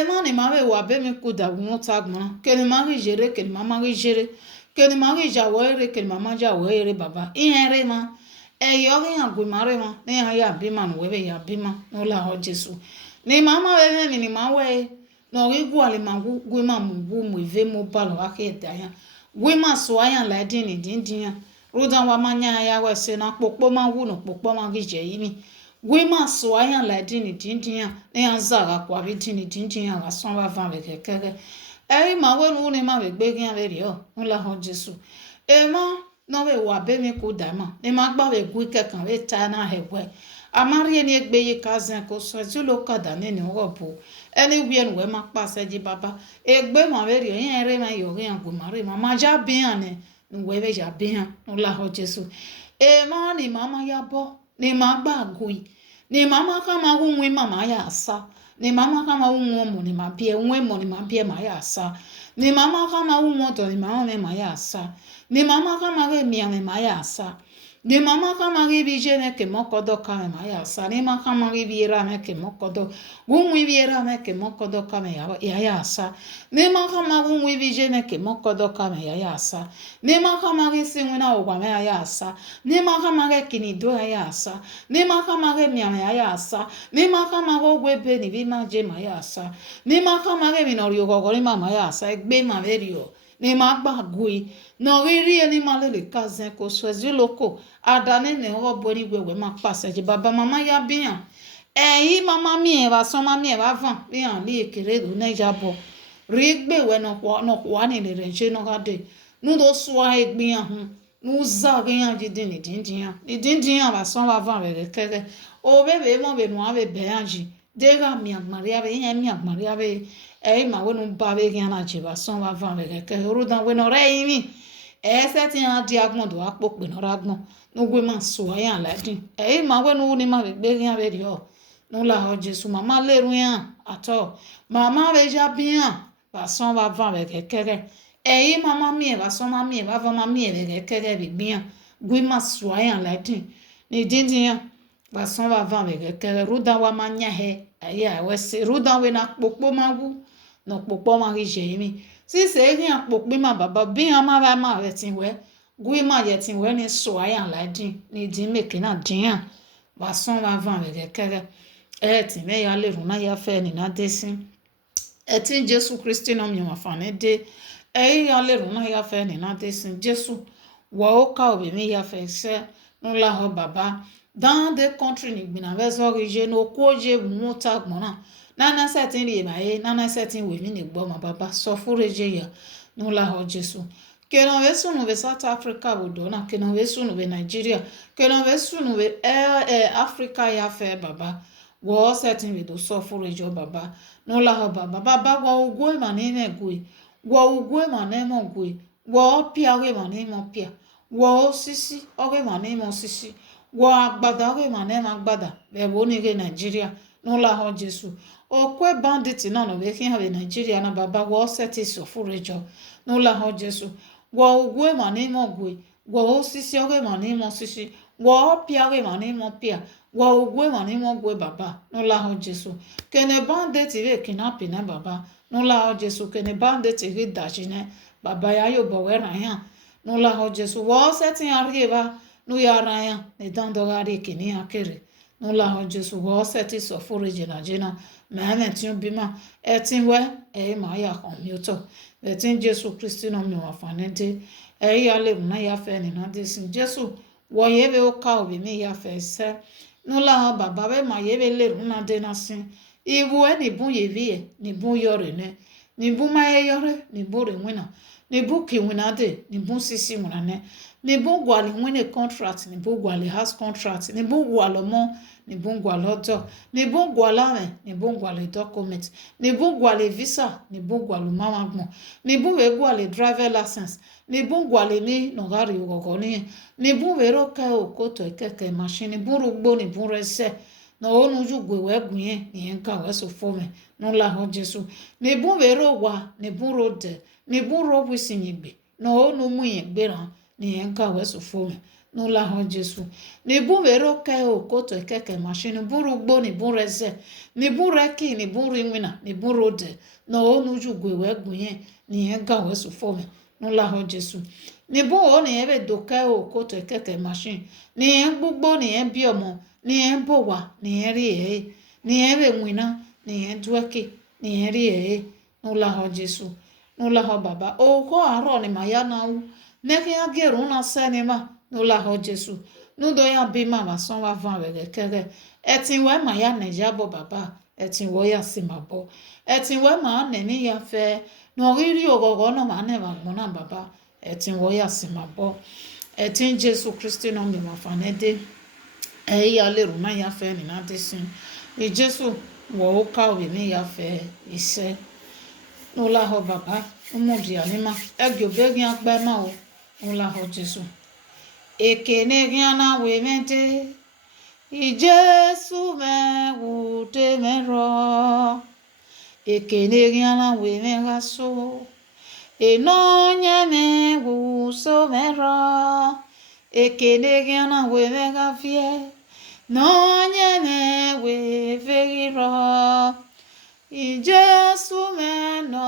ma ni ma we wa be mi ku da won ta gbon ke ni ma ri jere ke ni ma ri jere ke ni ma ri ja wo ere ke ni ma ja wo ere baba ere ma yo ri an gbe ma re ma ni ya bi ma no we be ya bi ma no la ho Jesu ni mama we ni ma we no ri gu ale ma gu ma mu ive mo ba lo ake da ya gu ma so ayan la din ni din ya rodan wa ma nya ya we se na popo ma wu no popo ma ri je yi mi gu ma so ayan la din ni din ya ni an zara kwa bi din ni din ya wa son wa van le kekere ma we nu ni ma we gbe gan le ri o no la ho Jesu ma no we wa be mi ko da ma ni ma gba we gu kekan we ta na hewe amari ni egbe yi kazen ko so ti lo kada ni ni robo anywhere we ma pase ji baba egbe ma we ri yin ere ma yo ri an go mare ma ja bi an ni we be ja bi an no la ho Jesu ma ni mama ya bo ni ma gba gui ni mama ka ma wu nwi mama ya sa ni mama ka ma wu mo ni ma bi enwe mo ni ma bi ma ya sa ni mama ka ma wu mo to ni mama me ma ya sa ni mama ka ma re mi an ma ya sa ni mama kama ribi jene ke mokodo kame maya sa ni mama kama ribi era me ke mokodo gumwi viera me ke mokodo kame ya sa ni mama kama gumwi vi jene ke mokodo kame ya sa ni mama kama risi wina ogwa me ya sa ni mama kama re kini do ya sa ni mama kama re mi ya sa ni mama kama go gwebe ni vi ma je ma ya sa ni mama kama re mi no ri ogogo ni mama ya sa egbe ma verio ni ma gbagui no riri ni ma le kazen ko swezi loko adane ne o bori wewe ma pase je baba mama ya bian yi mama mi e ba so mama mi e ba van bian li ekere do na jabo ri gbe we no kwa ni le renje no gade nu do swa egbian hun nu za gan jidin ni dindin ba so ba van we kere o bebe mo be no ave be anji de ga mi agbari ave yen mi agbari ave ma we no ba be gan na je ba so ba van we kere ro dan we no re mi ese ti an di agbon do apo pe no ragbon no gwe ma so ayan ladin ma we no ni ma be gbe yan be ri o no la ho Jesu mama le ru yan ato mama be ja bien ba son va van be kekere mama mi ba son mama mi ba va mama mi be kekere be bien gwe ma so ayan ladin ni dindin yan ba son va van be kekere ruda wa ma nya he we se ruda we na popo ma wu no popo ma ri je mi si se ri an popo ma baba bi an ma ba ma re tin we gui ma ye tin we ni so ayan ladin ni din meke na din ba son va van le kere ti me ya le runa ya fe ni na desin tin Jesu Kristi no mi wa fa ne de ya le runa ya fe ni na desin Jesu wa o ka obi mi ya fe se no la ho baba dans des countries ni gbina ve so rije no ko je mu ta gbona nana setin ri ba nana setin we mi ni gbo ma baba so fureje ya no la ho Jesu que non ve sunu ve South Africa bodona que non ve sunu ve Nigeria que non ve sunu ve Africa ya fe baba wo certain we do so for ejo baba no la ho baba wo ugo ma ni me gui wo ugo ma ne mo gui wo pia we ma ni mo pia wo sisi o we ma ni mo sisi wo agbada we ma ne ma agbada be bo ni ge Nigeria no la ho Jesu o kwe bandit na no ve kin ha ve Nigeria na baba wo set so for ejo no la ho Jesu wo ugwe ma ni mo gwe wo osisi oge ma n'ime osisi wo ọpịa oge ma n'ime ọpịa wo ogwe ma n'ime ogwe baba n'ụlọ ahụ Jesu kene bandeti ve kinapine baba n'ụlọ ahụ Jesu kene bandeti ve dajine baba ya yo bowe ranya n'ụlọ ahụ Jesu wo seti arriba nu ya ranya ne dandogari kini akere n'ụlọ ahụ Jesu wo seti sofore jena mẹ́rin tí ó bímọ ẹtí wẹ́ ẹ̀yìn máa yà kàn mí ó tọ̀ ẹtí Jésù Kristi náà mi wà fànẹ́dẹ́ ẹ̀yìn alẹ́ mú náà yàfẹ́ nínú adé sí Jésù wọ yẹ́bẹ̀ ó ká òbí mi yàfẹ́ sẹ́ nílò àwọn bàbá bẹ́ẹ̀ máa yẹ́bẹ̀ lè rún náà dé náà sí ìbú ẹ̀ nìbú yẹ̀bí ẹ̀ nìbú yọrẹ̀ nẹ́ nìbú máa yẹ yọrẹ̀ nìbú rẹ̀ wínà nìbú kì wínà dé nìbú sísí wínà nẹ́ nìbú gwàlì wínà contract nìbú gwàlì house contract nìbú gwàlọ́ mọ́ nibungwale ọjọ́ nibungwale amẹ nibungwale document nibungwale visa nibungwale mamagbọn nibungwale driver license nibungwale ní nọgari ọgọgọ nìyẹn nibungwere kẹ òkòtò ìkẹkẹ machine nibunrugbo nibunrẹsẹ na onuju gwewe gụnye nìyẹn nka wee so fọmẹ n'ụlọ ahụ Jesu nibunwere wa nibunrode nibunrọbụisinyigbe na onu mụnye gbera nìyẹn nka wee so fọmẹ n'ụlọ ahụ Jesu nibunwere oke okoto ekeke machine buru ugbo nibunreze nibunreki nibunrinwina nibunrode na onuju gwewe gụnye nìyẹn nka wee so fọmẹ n'ụlọ ahụ Jesu nibun o nìyẹn bẹ doke okoto ekeke machine nìyẹn gbogbo nìyẹn bí ọmọ nìyẹn bọwa nìyẹn rí ẹ nìyẹn bẹ nwina nìyẹn dueke nìyẹn rí ẹ n'ụlọ ahụ Jesu n'ụlọ ahụ baba oko arọ ni ma ya na wu neke ya geru na senema n'ụlọ ahụ Jesu n'udo ya bi ma ma sọn wa van wege kere etinwe ma ya neja bo baba etinwe ya si ma bo etinwe ma neni ya fe n'oriri ogogo no ma ne ma gbona baba etinwe ya si ma bo etin Jesu Kristi no mi ma fanede ya le ruma ya fe ni na desin e Jesu wo ka obi mi ya fe ise n'ụlọ ahụ baba umudi anima egyobe ya gba ma o n'ụlọ ahụ Jesu ekene gịana wee mente ijesu me wute mero ekene gịana wee megaso enonye me wuso mero ekene gịana wee megafie nonye me wee vegiro ijesu me no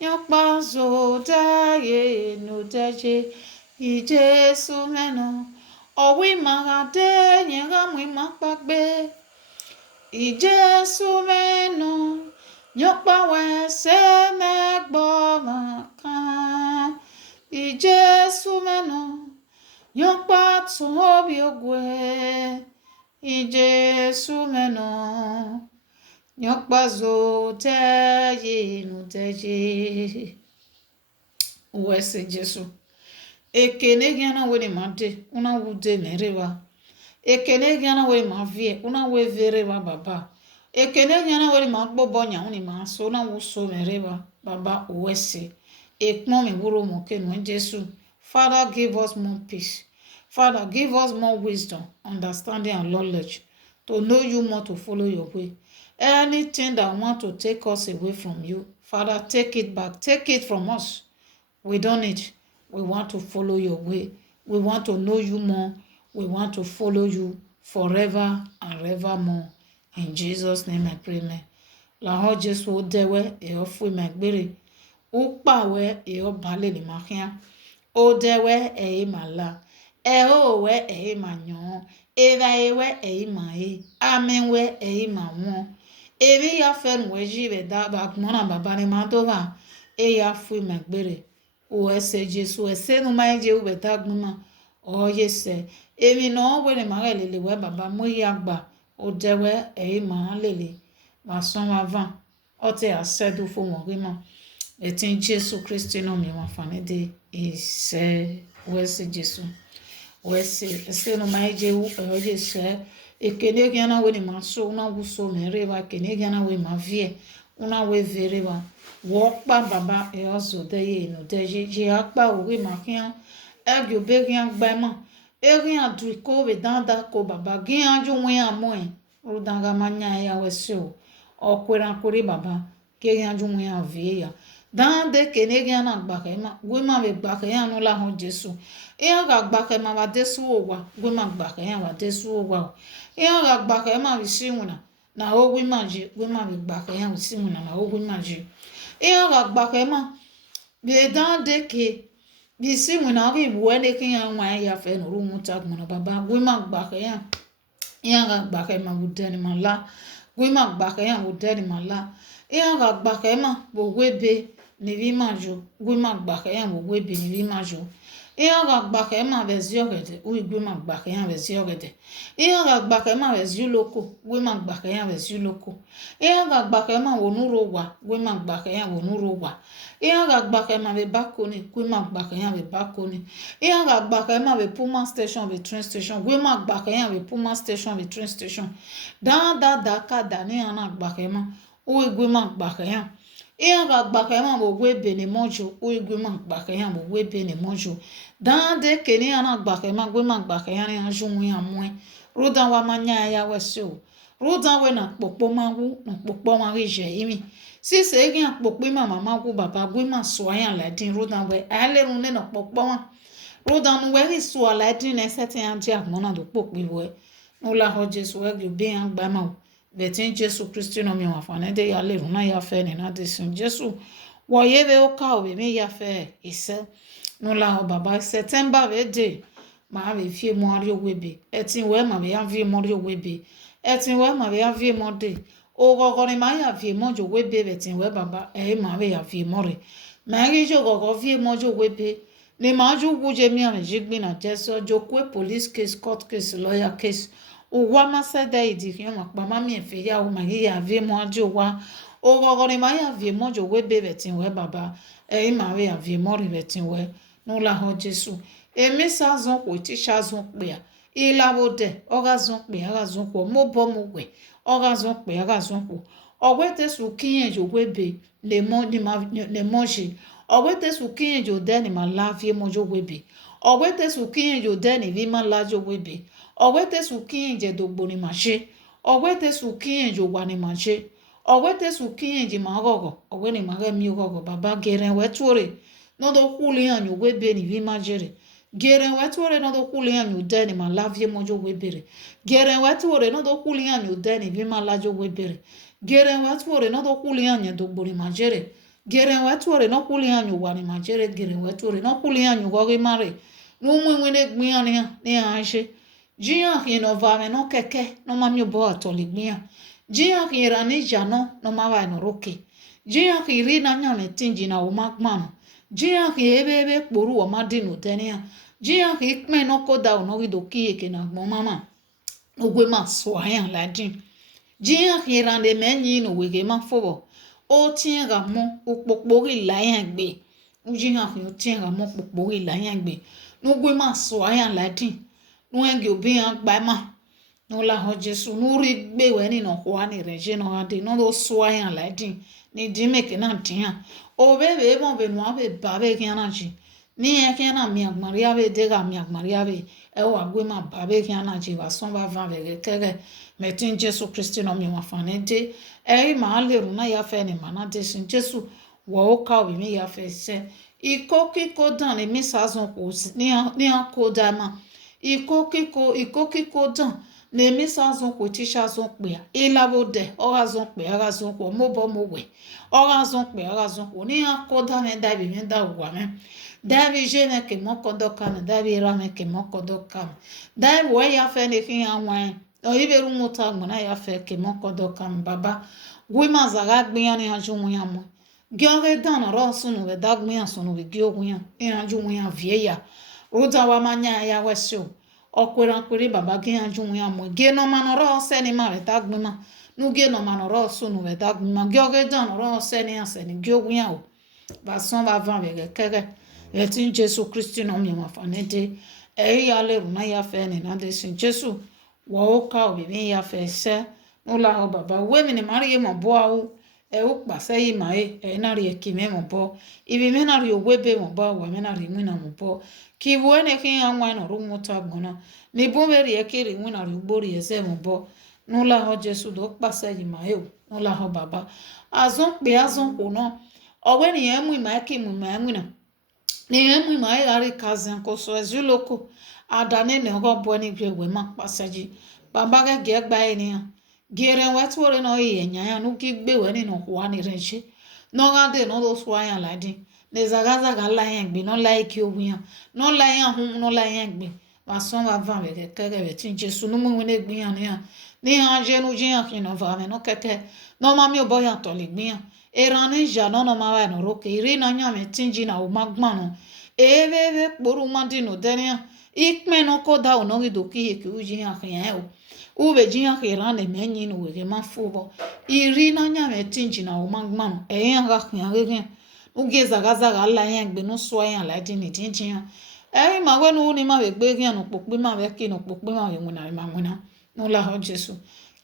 nyokpazo daye no daje Ijesu meno owi magade nyega mwi makpagbe Ijesu meno nyokpa wese megbo maka Ijesu meno nyokpa tobi ogwe Ijesu meno nyokpa zote yinu teje wese Jesu ekene gana we ma de una wude merewa ekene gana we ma vie una we verewa baba ekene gana we ma gbobo nya uni ma so na wo so merewa baba wese ekpon mi wuro mo kenu Jesu Father give us more peace Father give us more wisdom understanding and knowledge to know you more to follow your way anything that want to take us away from you Father take it back take it from us we don't need we want to follow your way. We want to know you more. We want to follow you forever and evermore. In Jesus' name I pray, amen. Lahọ Jesu o dewe e o fu megbere. O pawe e o bale ni mahia. O dewe e mala. E o we e manyo. E va e we e mai. Amen we e mawon. E vi ya fe nwe jive da ba mona baba ni madova. E ya fu megbere. O ese Jesu ese no mai je ubeta gnuma o yese emi no we ni ma lele we baba mo ya gba o dewe e ma lele ma son ma van o te asedu fo mo ri mo etin Jesu Kristi no mi wa fane de ise o ese Jesu o ese no mai je o yese ekene gana we ni ma so una wu so mere wa kene gana we ma vie una we vere wa wọ́pá bàbá ẹ̀ ọ̀zọ̀ dẹ́yẹ ìnù dẹ́yẹ yẹ apá òwe màkíyàn ẹ̀gì òbẹ́gìyàn gbẹ́mọ̀ ẹ̀rìn àdùkọ́ òwe dáadáa kọ bàbá gíyàn jù wọ́n àmọ́ ẹ̀ ọ̀dàgà máa nyà ẹ̀yà wẹ̀sẹ̀ o ọ̀kwẹ̀rẹ̀ àkórè bàbá gíyàn jù wọ́n àvìyẹ̀ yà dande kene gya na gbakema gwema be gbakema no la ho Jesu iya ga gbakema wa desu owa gwema gbakema wa desu owa iya ga gbakema bisimuna na o gwema je gwema be gbakema bisimuna na o gwema je iya ga gbakema be dande ke bisimuna ri buene ke ya wa ya fe no ru muta gmona baba gwema gbakema iya ga gbakema budeni mala gwema gbakema budeni mala iya ga gbakema bo webe ni vi majo gwema gbakema bo webe ni vi majo iya ga gbakema be ziogede u gwema gbakema be ziogede iya ga gbakema be zioloko gwema gbakema be zioloko iya ga gbakema wo nuro wa gwema gbakema wo nuro wa iya ga gbakema be bakoni gwema gbakema be bakoni iya ga gbakema be Puma station be train station gwema gbakema be Puma station be train station da ka da ni ana gbakema u gwema gbakema iya ga gbakema bo webe ni mojo u gwema gbakema bo webe ni mojo dande keni ana gbakema gwema gbakema ni anjunwe amwe rodan wa manya ya weso rodan we na popo mawu na popo ma rije imi si se gi popo mama mawu baba gwema so ayan ladin rodan we ale run ne na popo wa rodan we ri so ladin na setin anje agmona do popo we no la ho Jesu we be an gba ma betin Jesu Kristi no mi wa fane de ya le run na ya fe ni na de sun Jesu wo ye be o ka o be mi ya fe ise no la ho baba September we de ma be fie mo ari owebe etin we ma be ya fie mo ari owebe etin we ma be ya fie mo de o gogo ni ma ya fie mo jo webe betin we baba ma be ya fie mo re ma ri jo gogo fie mo jo webe ni ma ju guje mi ame jigbi na Jesu jo kwe police case court case lawyer case o wa ma se de idi ki ma pa ma mi efe ya o ma ya fie mo ajo wa o gogo ni ma ya fie mo jo webe betin we baba ma be ya fie mo re betin we no la ho Jesu emi sa zon ko ti sha zon pe a ilabo de oga zon pe aga zon ko mo bo mo we oga zon pe aga zon ko ogwe te su kiyen jo webe le mo ni ma le moji ogwe te su kiyen jo de ni ma la vie mo jo webe ogwe te su kiyen jo de ni vi ma la jo webe ogwe te su kiyen je dogbo ni ma se ogwe te su kiyen jo wa ni ma se ogwe te su kiyen ji ma gogo ogwe ni ma re mi gogo baba geren we tuore no do kuli anyo webe ni vi ma jere geren wetore no do kuli anyo deni ma lavie mojo webere geren wetore no do kuli anyo deni vi ma lajo webere geren wetore no do kuli anyo do gbori ma jere geren wetore no kuli anyo wani ma jere geren wetore no kuli anyo gogi mare no mwe ne gbin ani ni anje jiyan ki no va me no keke no ma mi bo atoli gbin jiyan ki ra ni jano no ma wa no roke jiyan ki ri na nya me tinji na o magmano jiyan ki ebe kporu o madinu tenia jiyan ki ikme no koda o no wido kiye ke na gbon mama ogwe ma so ayan ladin jiyan ki rande menyi no wege ma fobo o tien ga mo opopori layan gbe jiyan ki o tien ga mo opopori layan gbe no gwe ma so ayan ladin no enge obi an gba ma no la ho Jesu no ri gbe we ni no kwa ni reje no ade no do so ayan ladin ni dime ke na tian o bebe bon be no be ba be kian na ji ni e kian na mi agmaria be de ga mi agmaria be e o agwe ma ba be kian na ji wa son ba van be kege metin Jesu Kristi no mi wa fane de e ma le ru na ya fe ni ma na de sin Jesu wo o ka o mi ya fe se iko kiko dan ni mi sa zon ko ni an ko da ma iko kiko dan ne mi sa zon ko ti sha zon pe ilabo de o ga zon pe aga zon ko mo bo mo we o ga zon pe aga zon ko ni an ko da me da bi me da wa me da bi je me ke mo ko do ka me da bi ra me ke mo ko do ka me da wo ya fe ne fi an wa o ibe ru mo ta mo na ya fe ke mo ko do ka me baba gwi ma za ga gbin ya ni aju mu ya mo gyoge dan ro sunu we da gbin ya sunu we gyogun ya ni aju mu ya vie ya o da wa manya ya weso okwere baba ge anju ya mo ge no manoro se ni mare tagbima nu ge no manoro sunu we tagbima ge oge dan ro se ni ase ni ge ogun ya o ba son ba van be kege etin Jesu Kristi no mi ma fanede e ya le ru na ya fe ni na de sin Jesu wo o ka o bi ya fe se no la o baba we mi ni mari mo bo awu e o pase yi ma e na ri e ki me mo bo ibi me na ri o webe mo bo wa me na ri mu na mo bo ki buene ki anwa no ru muta gbona ni bomberi ekiri wina ri gbori eze mo bo no la ho Jesu do pase yi ma e o no la ho baba azon pe azon ko no owe ni emu ma ki mu ma emu na ni emu ma ari kazan ko so ezuloko adane ne go bo ni gbe we ma pasaji baba ga ge gba eni gere wetu ore no ye nya ya nu ki gbe we ni no kwa ni renche no ga de no do so ayan la din ne zaga la yan gbe no like owu yan no la yan hun no la yan gbe wa son va van ve keke ve tin Jesu no mu ne gbe yan ni han je nu je yan kin no va me no keke no ma mi o bo yan to le gbe yan eran ni ja no no ma wa no roke ire na nya me tin ji na o ma gban no eve kporu ma di no de yan ikpe no ko da o no gi do ki ke u ji yan yan o ube ji yan ran le me yin no we ma fo bo iri na nya me tin ji na o ma gban no yan ga yan ge uge zaga la yan gbe no so yan la di ni tin ji yan ma we no ni ma we gbe yan no pope ma we ki no pope ma we muna no la ho Jesu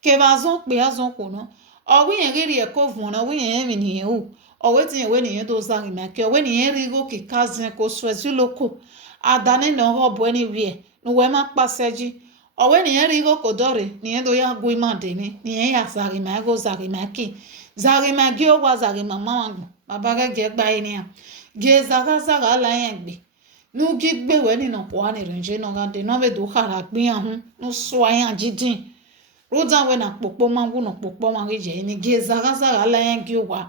ke ba zon pe azon ko no o wi yan ri e ko fun na wi yan mi ni o o we tin we ni yan do sa ma ke o we ni yan ri go ki kazin ko so ezu loko adane no ho bo ni wi no we ma paseji o we ni yan ri go ko dore ni yan do ya gui ma de ni yan ya sa ri ma go za ri ma ki za ri ma gi o wa za ri ma ma baba ga ge gba eni ge zaga la yan gbe nu gi gbe we ni no kwa ni renje no ga de no be do khara gbe yan no so ayan jidin rodan we na popo ma wu no popo ma ge je ni ge zaga la yan gi o wa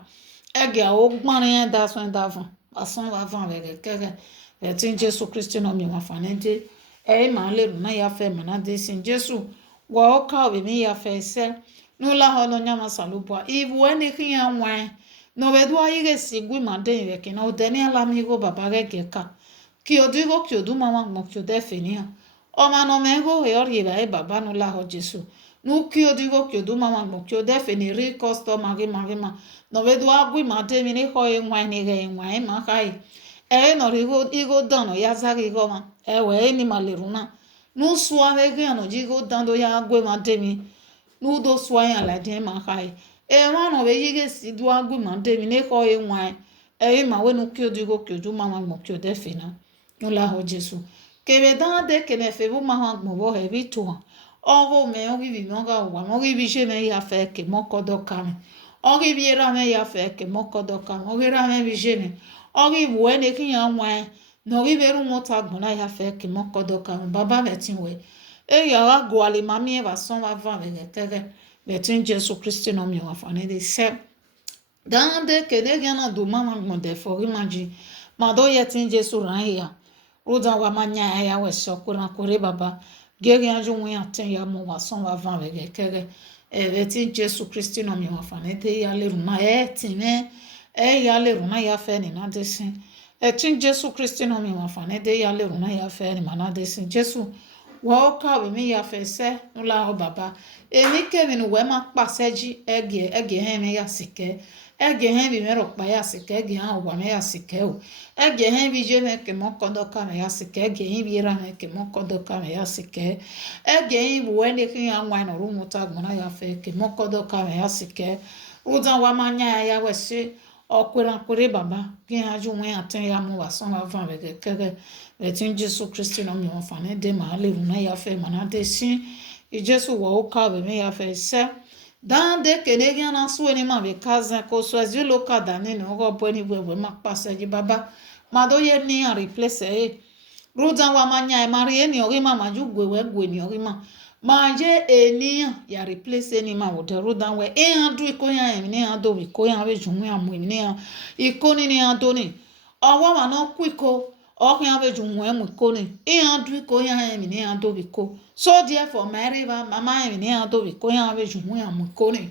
e ge o gbon yan da so da fun asan va van ve keke e tin Jesu Kristi no mi wa fanente e ma le na ya fe ma na de sin Jesu wa o ka we mi ya fe se no la ho no nyama salubwa ibu eni kiyan wan no be do ayige sigui ma de ve ke no de ni ala mi go baba ge ka ki o digo ki o du mama mo ki o de fe ni o ma no me go e ori ba e baba no la ho Jesu nu ki o digo ki o du mama mo ki o de fe ni ri costo ma no be do agui ma de mi ni ho e wan ni ge wan ma kai e no igo dan no ya za go ma e we ni ma le runa nu suwa ve ge no jigo dan do ya agui ma de mi nu do suwa ya la de ma kai e ma no be yige si do agui ma de mi ni ho e wan e ma we nu ki o digo ki o du mama mo ki o de fe na no la ho Jesu ke be dan de ke ne fe bu ma gbo bo he bi to ogo me o gi bi mo ga wa mo gi bi je me ya fe ke mo ko do ka me o gi bi ra me ya fe ke mo ko do ka mo gi ra me bi je me o gi bu e ne ki yan wan no gi be ru mo ta gbon na ya fe ke mo ko do ka me baba me tin we e ya wa go ale ma mi e va son va va me ke be tin Jesu Kristi no mi wa fa ne de se dan de ke de gana do mama gbon de fo ri ma ji ma do ye tin Jesu ran ya roda wa ma nya ya we so ko na ko re baba gege anju wi aten ya mo wa son wa van we ke e tin Jesu Kristi no mi wa fa ne de ya le ru na e tin me e ya le ru na ya fe ni na de sin e tin Jesu Kristi no mi wa fa ne de ya le ru na ya fe ni ma na de sin Jesu wa o ka we mi ya fe se no la o baba emi ke mi no we ma pase ji ege he mi ya sike ege he bi mero pa ya sike ege ha wa me ya sike o ege he bi je me ke mo kodo ka me ya sike ege he bi ra me ke mo kodo ka me ya sike ege he bu we ne ki ya nwa no ru muta gbona ya fe ke mo kodo ka me ya sike udan wa ma nya ya we se okwera kwere baba ki aju we aten ya mo wa son wa van we ke le tin Jesu Kristi no mi wa fa ne de ma le ru na ya fe ma na de sin i Jesu wa o ka be me ya fe se dan de kene gyan na so ni ma be kazan ko so azu lo ka da ni no go bo ni we ma pase ji baba ma do ye ni a replace e rudan wa ma nya e ma re ni ori ma ma ju gwe ni ori ma je eniyan ya replace ni ma wo de rudan we e han du iko yan e ni han do iko yan we ju mu amu ni han iko ni han do ni owo ma no ku iko o yan we ju mu emu iko ni e han du iko yan e ni han do iko so therefore my river mama e ni han do iko yan we ju mu amu iko ni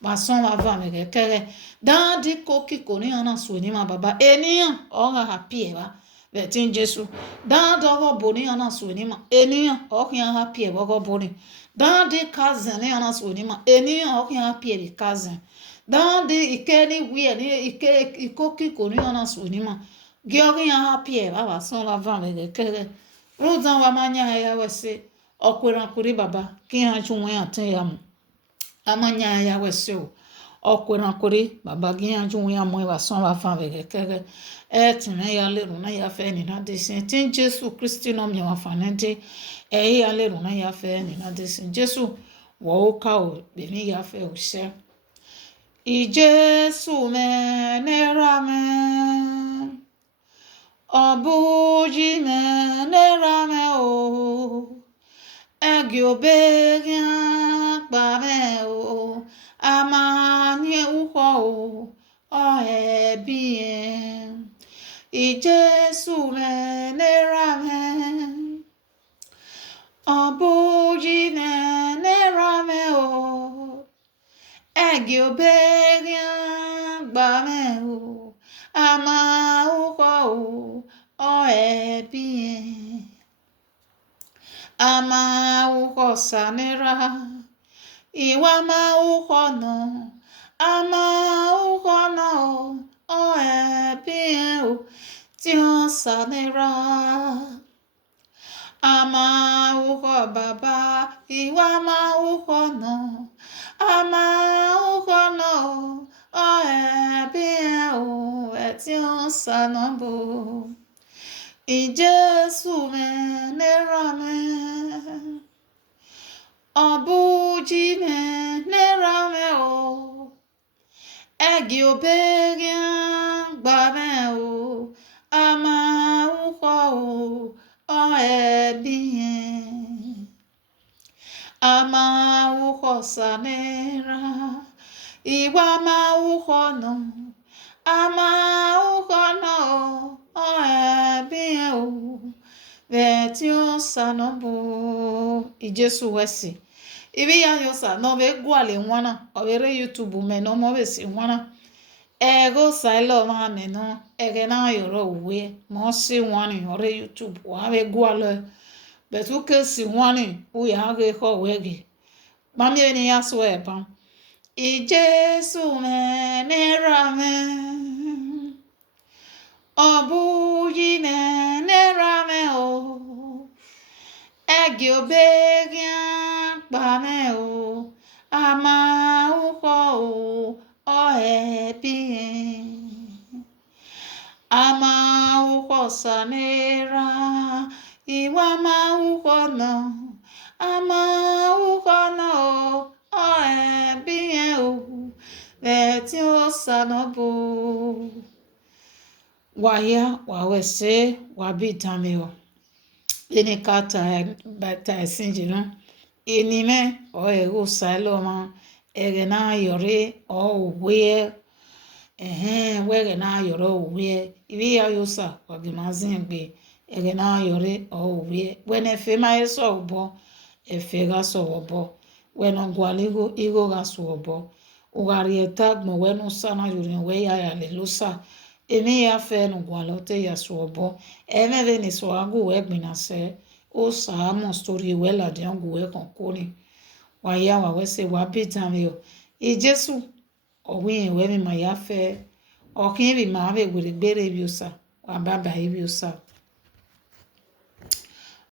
ba son wa va me ke dan di ko ki ko ni ana so ni ma baba eniyan o ga happy e ba betin Jesu dan do go bo ni ana so ni ma eniyan o kan happy e go bo ni dan di cousin ni ana so ni ma eniyan o kan happy e cousin dan di ike ni wi e ni ike iko ki ko ni ana so ni ma ge o kan happy e ba son wa va me ke ro dan wa ma nya ya we se okwera kuri baba ki han ju wen aten ya mu amanya ya we se okwera kuri baba gi anju wi amo wa son wa fa we ke tin ya le ru na ya fe ni na de sin tin Jesu Kristi no mi wa fa ne de ya le ru na ya fe ni na de sin Jesu wo o ka o be mi ya fe o se Ijesu menera Obuji menera o Egiobegia pame o Amanye uho o ebien Ijesu menera Obuji menera o Egiobegia pame o Ama uho o ebien Ama uho sanera Iwa ma uho no Ama uho no o ebien o Tion sanera Ama uho baba Iwa ma uho no Ama uho no o ebien o Tion sanobo Ijesu menera Obuji menera o Egiobegia gbame o Ama uho o ebien Ama uho sanera Iwa ma uho no Ama uho no o ebien o Vetio sanobo Ijesu wesi Ibi ya yosa no be gwale nwana obere YouTube me no mo be si nwana ego sailo ma me no ege na yoro uwe mo si nwani ore YouTube wa be gwale betu ke si nwani u ya ge ho wege mami ni ya so e pa Ijesu menera Obuji menera o Egiobegia pame o Ama uho o ebien Ama uho sanera Iwa ma uho no Ama uho no o ebien o Vetio sanobo Waya wawese wabitame o Ene kata bata sinjino Enime o ego saloma ege na yore o we wege na yore o we ibi ya yosa wagimazin gbe ege na yore o we when efe ma eso obo efe ga so obo when ogwaligo igo ga so obo ugari etagmo when usana yore we ya le losa emi ya fe no gwalote ya so obo eme ve ni so agu we gbina se o saamo story wela de angu we konkoni wa ya wa we se wa bitan yo Ijesu owin we mi ma ya fe okin bi ma be gbere bi osa wa baba ibi osa